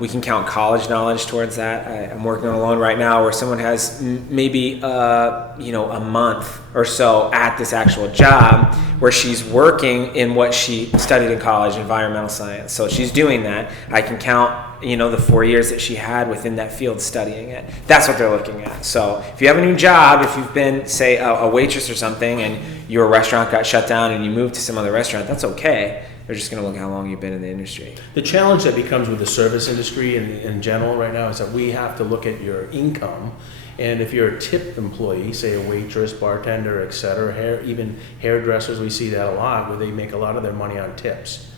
We can count college knowledge towards that. I'm working on a loan right now where someone has maybe a month or so at this actual job where she's working in what she studied in college, environmental science. So she's doing that. I can count the 4 years that she had within that field studying it. That's what they're looking at. So if you have a new job, if you've been, say, a waitress or something, and your restaurant got shut down and you moved to some other restaurant, that's okay. They're just going to look at how long you've been in the industry. The challenge that becomes with the service industry in general right now is that we have to look at your income. And if you're a tipped employee, say a waitress, bartender, et cetera, even hairdressers, we see that a lot, where they make a lot of their money on tips.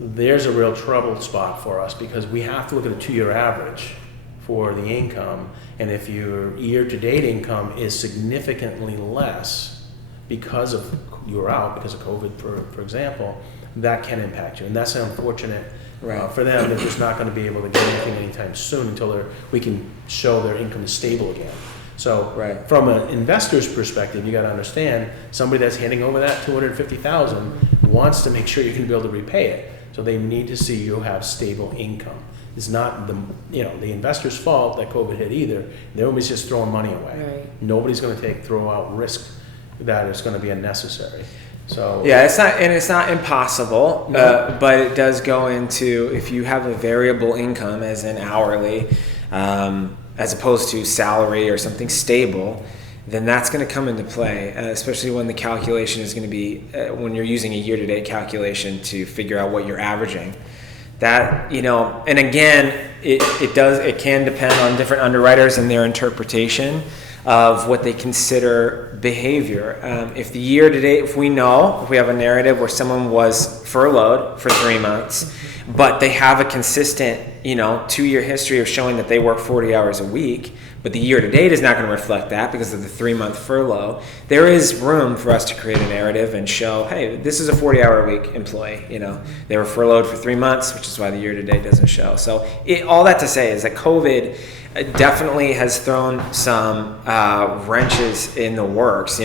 There's a real trouble spot for us because we have to look at the 2-year average for the income. And if your year-to-date income is significantly less because of you're out because of COVID, for example, that can impact you. And that's unfortunate for them. They're just not going to be able to get anything anytime soon until we can show their income is stable again. So from an investor's perspective, you got to understand somebody that's handing over that $250,000 wants to make sure you can be able to repay it. So they need to see you have stable income. It's not the investor's fault that COVID hit either. Nobody's just throwing money away. Right. Nobody's going to throw out risk that is going to be unnecessary. So yeah, it's not impossible, but it does go into, if you have a variable income as in hourly, as opposed to salary or something stable, then that's going to come into play, especially when the calculation is going to be, when you're using a year-to-date calculation to figure out what you're averaging. That, and again, it can depend on different underwriters and their interpretation of what they consider behavior. If the year-to-date, if we have a narrative where someone was furloughed for 3 months, but they have a consistent, 2-year history of showing that they work 40 hours a week, but the year-to-date is not going to reflect that because of the 3-month furlough, there is room for us to create a narrative and show, hey, this is a 40-hour-a-week employee. They were furloughed for 3 months, which is why the year-to-date doesn't show. So all that to say is that COVID definitely has thrown some wrenches in the works.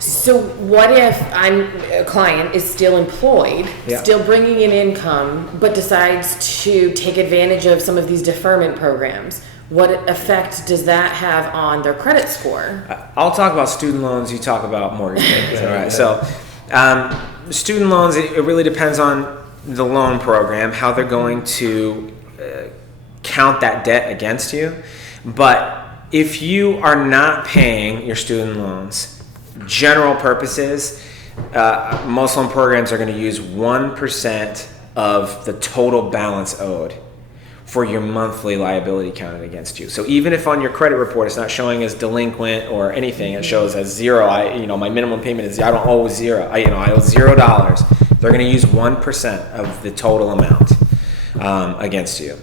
So what if a client is still employed, still bringing in income, but decides to take advantage of some of these deferment programs? What effect does that have on their credit score? I'll talk about student loans, you talk about mortgage payments. All right. So student loans, it really depends on the loan program, how they're going to count that debt against you. But if you are not paying your student loans, general purposes, most loan programs are going to use 1% of the total balance owed for your monthly liability counted against you. So even if on your credit report it's not showing as delinquent or anything, it shows as zero. My minimum payment is I don't owe zero. I owe $0. They're going to use 1% of the total amount against you.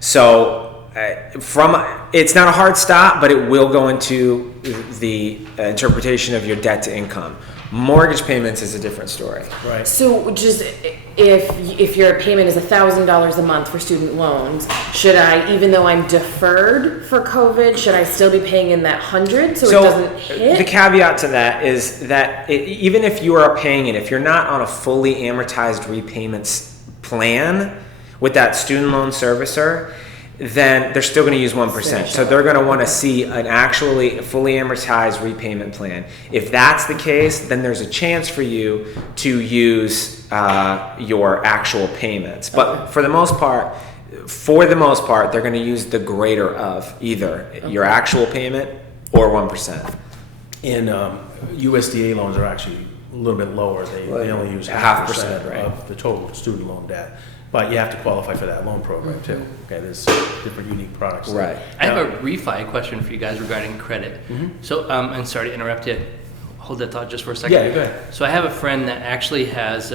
So it's not a hard stop, but it will go into the interpretation of your debt to income. Mortgage payments is a different story. Right. So just if your payment is $1,000 a month for student loans, should I, even though I'm deferred for COVID, should I still be paying in that 100 so it doesn't hit? The caveat to that is that even if you are paying it, if you're not on a fully amortized repayments plan with that student loan servicer, then they're still going to use 1%. So they're going to want to see an actually fully amortized repayment plan. If that's the case, then there's a chance for you to use your actual payments. But for the most part, they're going to use the greater of either your actual payment or 1%. And USDA loans are actually a little bit lower. They only use 0.5% right, of the total student loan debt. But you have to qualify for that loan program too. Okay, there's different unique products. Right. I have a refi question for you guys regarding credit. So, and sorry to interrupt you. Hold that thought just for a second. Yeah, go ahead. So I have a friend that actually has,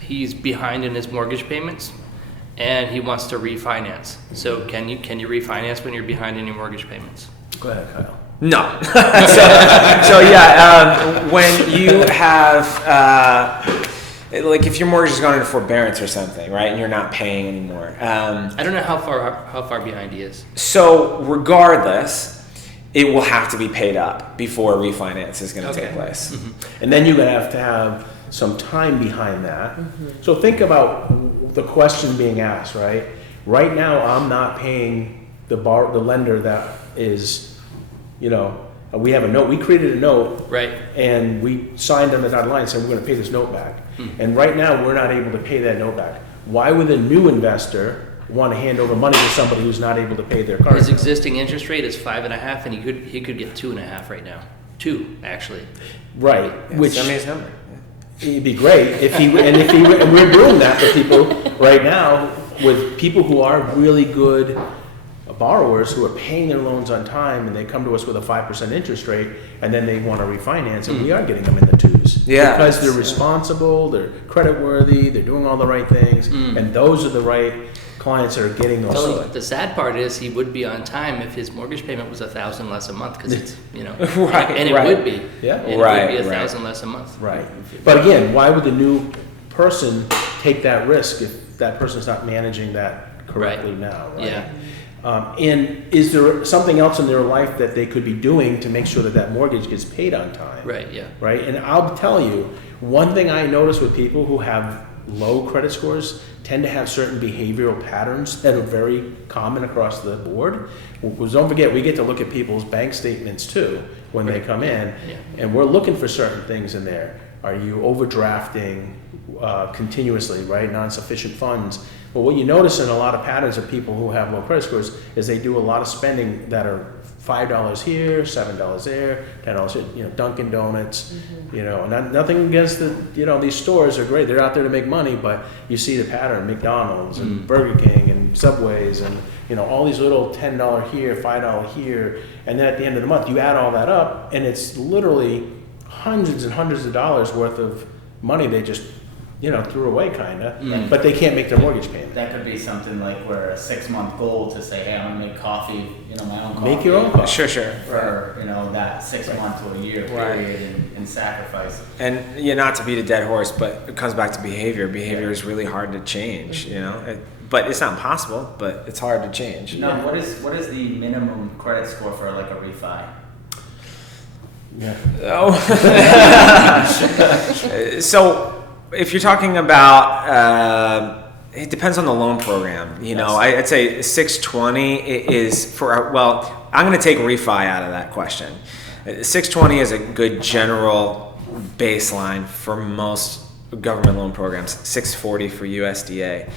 he's behind in his mortgage payments, and he wants to refinance. So can you refinance when you're behind in your mortgage payments? Go ahead, Kyle. No. so yeah, when you have, like if your mortgage has gone into forbearance or something, right, and you're not paying anymore. I don't know how far behind he is. So regardless, it will have to be paid up before refinance is going to take place. And then you're going to have some time behind that. So think about the question being asked, right? Right now, I'm not paying the lender that is, we have a note. We created a note, right? And we signed on the dotted line and said we're going to pay this note back. And right now, we're not able to pay that note back. Why would a new investor want to hand over money to somebody who's not able to pay their car? His existing interest rate is 5.5, and he could get 2.5 right now. 2 actually. Right. Yeah, which send me his number. It'd be great and we're doing that for people right now with people who are really good borrowers who are paying their loans on time, and they come to us with a 5% interest rate, and then they want to refinance, and we are getting them in the 2s. Yeah. Because they're responsible, they're credit worthy, they're doing all the right things, and those are the right clients that are getting those. Totally. The sad part is he would be on time if his mortgage payment was $1,000 less a month, because it's Right, and it right. would be. Yeah. And Right, it would be right. $1,000 less a month. Right. But again, why would the new person take that risk if that person's not managing that correctly now, right? Yeah. And is there something else in their life that they could be doing to make sure that that mortgage gets paid on time? Right. Yeah. Right. And I'll tell you, one thing I notice with people who have low credit scores tend to have certain behavioral patterns that are very common across the board. Well, don't forget, we get to look at people's bank statements too when they come in, and we're looking for certain things in there. Are you overdrafting continuously, right? Non-sufficient funds. But what you notice in a lot of patterns of people who have low credit scores is they do a lot of spending that are $5 here, $7 there, $10 here, Dunkin' Donuts, nothing against these stores are great. They're out there to make money, but you see the pattern, McDonald's and Burger King and Subways and, all these little $10 here, $5 here. And then at the end of the month, you add all that up, and it's literally hundreds and hundreds of dollars worth of money they just threw away but they can't make their mortgage payment. That could be something like where a 6-month goal to say, hey, I'm gonna make coffee, my own coffee. Make your own coffee. Sure. For, that 6 months to a year period and sacrifice. And not to beat a dead horse, but it comes back to behavior. Behavior is really hard to change, but it's not impossible, but it's hard to change. Now, what is the minimum credit score for like a refi? Yeah. Oh. So if you're talking about, it depends on the loan program. I'd say 620 is I'm going to take refi out of that question. 620 is a good general baseline for most government loan programs. 640 for USDA.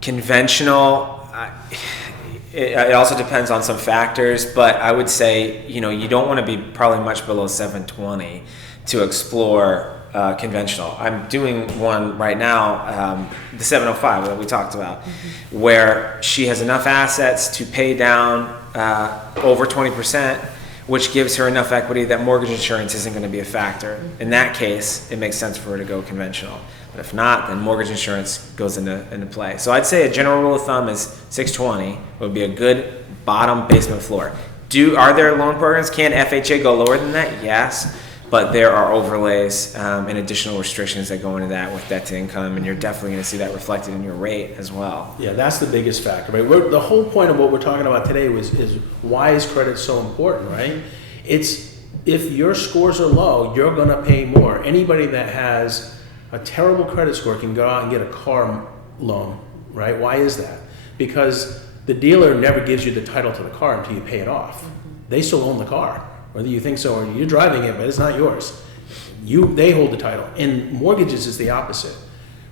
Conventional, it also depends on some factors, but I would say, you don't want to be probably much below 720 to explore conventional. I'm doing one right now, the 705 that we talked about, where she has enough assets to pay down over 20%, which gives her enough equity that mortgage insurance isn't going to be a factor. In that case, it makes sense for her to go conventional. But if not, then mortgage insurance goes into play. So I'd say a general rule of thumb is 620 would be a good bottom basement floor. Are there loan programs? Can FHA go lower than that? Yes. But there are overlays and additional restrictions that go into that with debt to income, and you're definitely going to see that reflected in your rate as well. Yeah, that's the biggest factor, right? The whole point of what we're talking about today is why is credit so important, right? It's if your scores are low, you're going to pay more. Anybody that has a terrible credit score can go out and get a car loan, right? Why is that? Because the dealer never gives you the title to the car until you pay it off. They still own the car, whether you think so or you're driving it, but it's not yours. They hold the title. In mortgages, it's the opposite.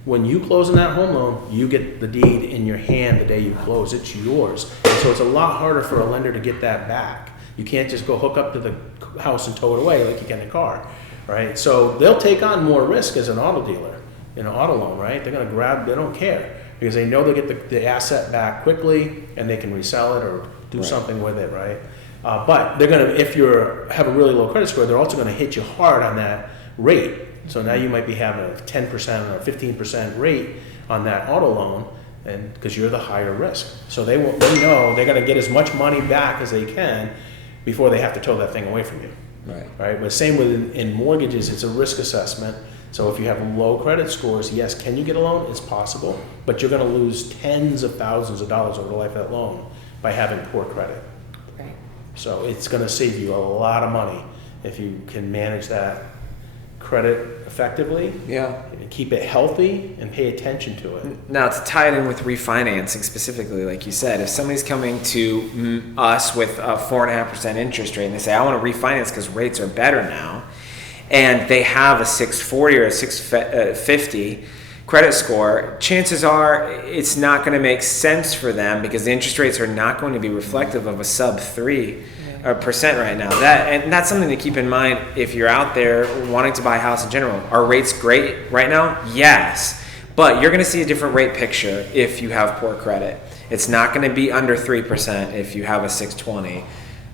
When you close on that home loan, you get the deed in your hand the day you close. It's yours. And so it's a lot harder for a lender to get that back. You can't just go hook up to the house and tow it away like you can a car, right? So they'll take on more risk as an auto dealer in an auto loan, right? They're gonna they don't care because they know they'll get the asset back quickly and they can resell it or do something with it, right? But they're gonna, if you have a really low credit score, they're also gonna hit you hard on that rate. So now you might be having a 10% or 15% rate on that auto loan, and because you're the higher risk. So they know they're going to get as much money back as they can before they have to tow that thing away from you. Right. But same with in mortgages, it's a risk assessment. So if you have low credit scores, yes, can you get a loan? It's possible, but you're going to lose tens of thousands of dollars over the life of that loan by having poor credit. Right. So it's going to save you a lot of money if you can manage that credit effectively, and keep it healthy and pay attention to it. Now, to tie it in with refinancing specifically, like you said, if somebody's coming to us with a 4.5% interest rate and they say, I want to refinance because rates are better now, and they have a 640 or a 650 credit score, chances are it's not going to make sense for them because the interest rates are not going to be reflective of a sub 3% right now. That's something to keep in mind if you're out there wanting to buy a house in general. Are rates great right now? Yes. But you're going to see a different rate picture if you have poor credit. It's not going to be under 3% if you have a 620,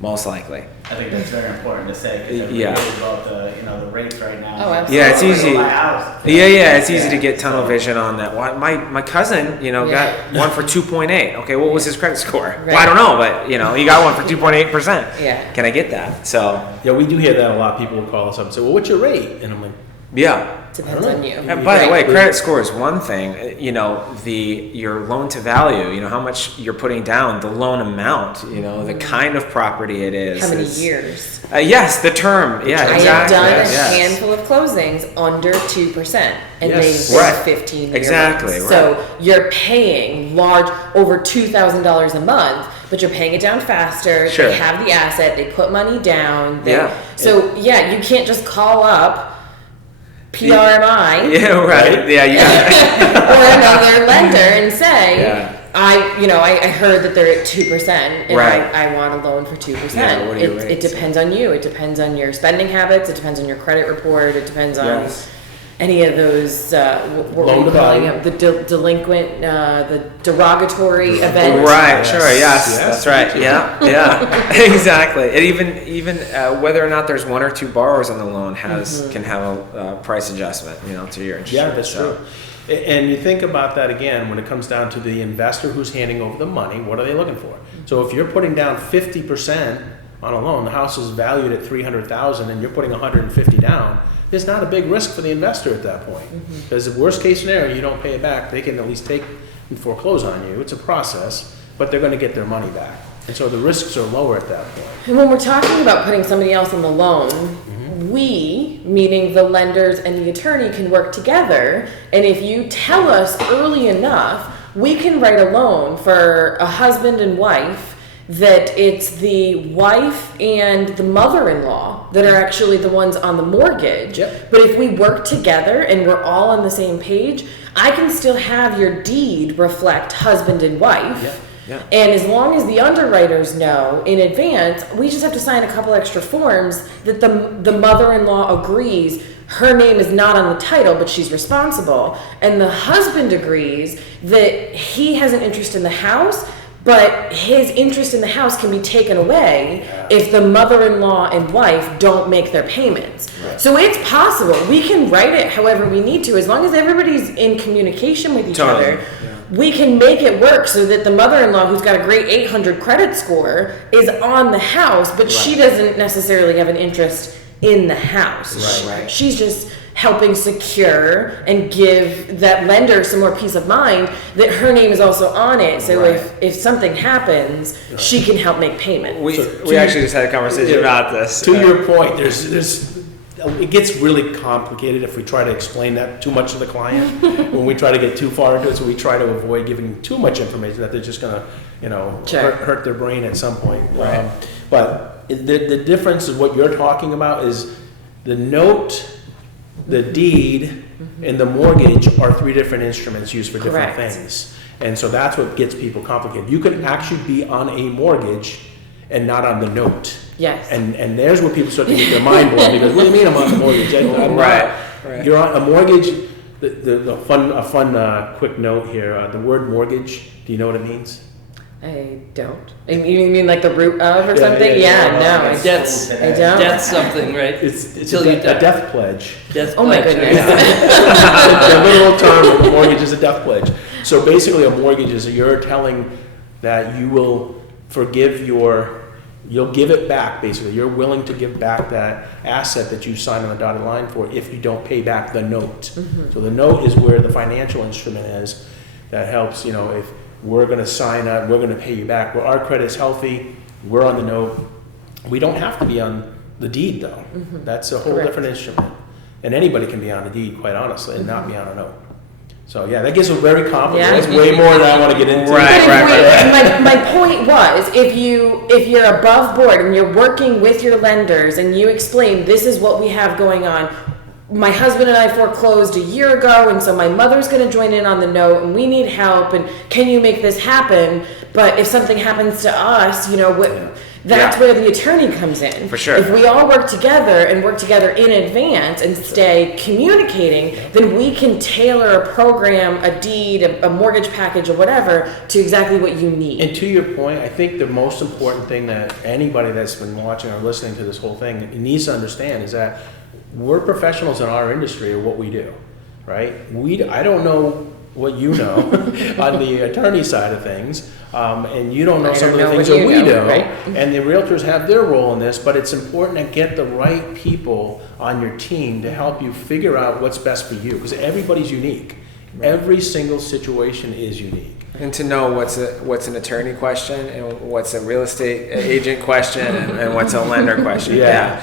most likely. I think that's very important to say because everybody about the rates right now. Oh, absolutely. Yeah, it's easy. It's easy Yeah. to get tunnel vision on that. Why my cousin, got one for 2.8. Okay, what was his credit score? Right. Well, I don't know, but he got one for 2.8%. Yeah. Can I get that? So Yeah, we do hear that a lot. People will call us up and say, well, what's your rate? And I'm like, yeah. Depends on you. And by the way, credit score is one thing. Your loan to value. How much you're putting down, the loan amount. The kind of property it is. How many years? Yes, the term. Yeah, I exactly. have done a handful of closings under 2%, and Yes. they've been Right. 15 years. Exactly, right. So you're paying large, over $2,000 a month, but you're paying it down faster. Sure. They have the asset. They put money down. Yeah. So you can't just call up PRMI Yeah, right. Yeah. or another lender and say, Yeah. I heard that they're at 2%, and Right. I want a loan for 2%. Yeah, what are your It rates? depends on you. It depends on your spending habits. It depends on your credit report. It depends on Yes. any of those. What Loan were to you calling value. them? The delinquent, the derogatory event. Right, Yes. sure, yes, Yes. that's right. Yeah, exactly. And even whether or not there's one or two borrowers on the loan can have a price adjustment, to your interest yeah, rate. that's true. And you think about that again when it comes down to the investor who's handing over the money. What are they looking for? So if you're putting down 50% on a loan, the house is valued at $300,000, and you're putting 150 down. There's not a big risk for the investor at that point, because the worst case scenario, you don't pay it back. They can at least take and foreclose on you. It's a process, but they're going to get their money back, and so the risks are lower at that point. And when we're talking about putting somebody else on the loan, we, meaning the lenders and the attorney, can work together. And if you tell us early enough, we can write a loan for a husband and wife that it's the wife and the mother-in-law that are actually the ones on the mortgage. Yep. But if we work together and we're all on the same page, I can still have your deed reflect husband and wife. Yep. Yeah. And as long as the underwriters know in advance, we just have to sign a couple extra forms that the mother-in-law agrees her name is not on the title, but she's responsible. And the husband agrees that he has an interest in the house, but his interest in the house can be taken away if the mother-in-law and wife don't make their payments. Right. So it's possible. We can write it however we need to, as long as everybody's in communication with each Totally. other. We can make it work so that the mother-in-law, who's got a great 800 credit score, is on the house, but she doesn't necessarily have an interest in the house. Right. She's just helping secure and give that lender some more peace of mind that her name is also on it. So Right. if something happens, she can help make payment. We actually just had a conversation about this. To your point, there's it gets really complicated if we try to explain that too much to the client when we try to get too far into it. So we try to avoid giving too much information that they're just going to, Sure. hurt their brain at some point. Right. But the difference is what you're talking about is the note, the deed, and the mortgage are three different instruments used for different Correct. things. And so that's what gets people complicated. You can actually be on a mortgage and not on the note. Yes. And there's where people start to get their mind blown because what do you mean I'm on a mortgage? I'm not. Right. You're on a mortgage. A fun quick note here. The word mortgage. Do you know what it means? I don't. You mean like the root of or Yeah, something? yeah. No, I That's I don't. that's something, right? It's Till a, you die. a death pledge. Death Oh my pledge, goodness. right? The literal term of a mortgage is a death pledge. So basically, a mortgage is you're telling that you will forgive you'll give it back. Basically, you're willing to give back that asset that you signed on the dotted line for if you don't pay back the note. So the note is where the financial instrument is that helps. If we're going to sign up, we're going to pay you back. Well, our credit is healthy. We're on the note. We don't have to be on the deed, though. That's a whole Correct. different instrument. And anybody can be on the deed, quite honestly, and not be on a note. So yeah, that gets very complicated. Yeah. That's way more than I want to get into. Right, But my point was, if you're above board and you're working with your lenders and you explain this is what we have going on. My husband and I foreclosed a year ago, and so my mother's going to join in on the note, and we need help. And can you make this happen? But if something happens to us, that's Yeah. where the attorney comes in. For sure. If we all work together in advance and stay communicating, then we can tailor a program, a deed, a mortgage package, or whatever to exactly what you need. And to your point, I think the most important thing that anybody that's been watching or listening to this whole thing needs to understand is that we're professionals in our industry of what we do, right? I don't know what you know on the attorney side of things, and you don't know some of the things that we do, right? and the realtors have their role in this, but it's important to get the right people on your team to help you figure out what's best for you, because everybody's unique. Every single situation is unique. And to know what's an attorney question and what's a real estate agent question and what's a lender question. Yeah.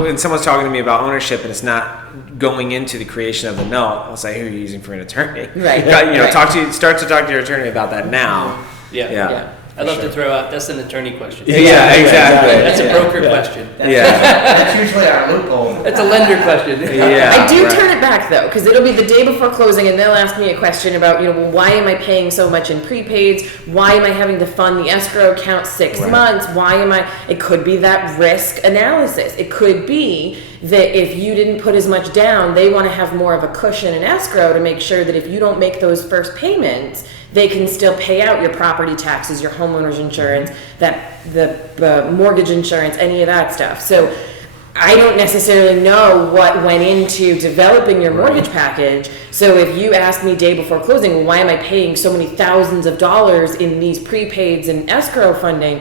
When someone's talking to me about ownership and it's not going into the creation of the note, I'll say, who are you using for an attorney? Right. Right. Start to talk to your attorney about that now. Yeah. I'd love to throw out, that's an attorney question. Yeah, exactly. That's a broker question. That's usually our loophole. That's a lender question. Yeah. I do right. turn it back though, because it'll be the day before closing, and they'll ask me a question about, well, why am I paying so much in prepaids? Why am I having to fund the escrow account 6 months? It could be that risk analysis. It could be that if you didn't put as much down, they want to have more of a cushion in escrow to make sure that if you don't make those first payments, they can still pay out your property taxes, your homeowner's insurance, the mortgage insurance, any of that stuff. So I don't necessarily know what went into developing your mortgage package. So if you ask me day before closing, well, why am I paying so many thousands of dollars in these prepaids and escrow funding?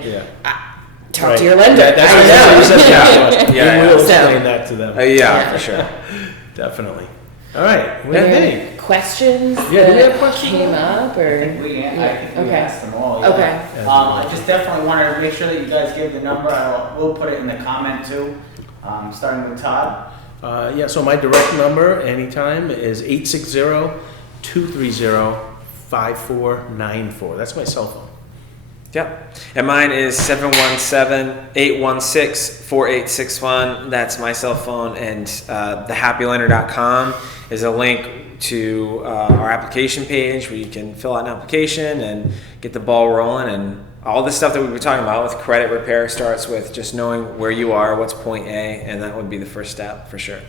Talk to your lender. That's I what know. Yeah. We'll So- explain that to them. Yeah, for sure. Definitely. All right. Are there any questions Yeah, do we have that questions? came up? I Or think we Okay. asked them all. Yeah. Okay. I just definitely want to make sure that you guys give the number. We'll put it in the comment too. Starting with Todd. So my direct number anytime is 860-230-5494. That's my cell phone. Yep. And mine is 717-816-4861. That's my cell phone. And thehappylender.com is a link to our application page where you can fill out an application and get the ball rolling. And all the stuff that we've been talking about with credit repair starts with just knowing where you are, what's point A, and that would be the first step for sure.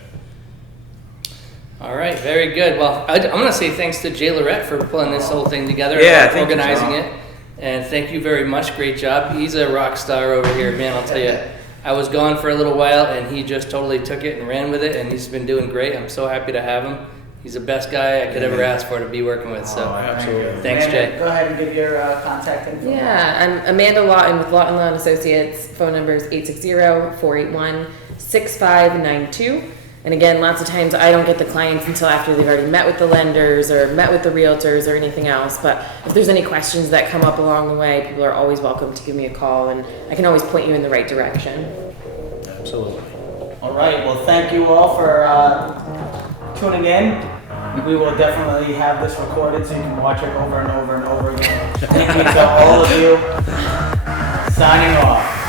All right, very good. Well, I'm going to say thanks to Jay Lorette for pulling this whole thing together Yeah, and thank you, organizing John. it. And thank you very much. Great job. He's a rock star over here, man. I'll tell you. I was gone for a little while, and he just totally took it and ran with it, and he's been doing great. I'm so happy to have him. He's the best guy I could ever ask for to be working with. So Absolutely. thanks, Amanda, Jay. Go ahead and give your contact info. yeah, I'm Amanda Lawton with Lawton Law & Associates. Phone number is 860-481-6592. And again, lots of times I don't get the clients until after they've already met with the lenders or met with the realtors or anything else. But if there's any questions that come up along the way, people are always welcome to give me a call, and I can always point you in the right direction. Absolutely. All right, well, thank you all for tuning in. We will definitely have this recorded so you can watch it over and over and over again. Thank you to all of you. Signing off.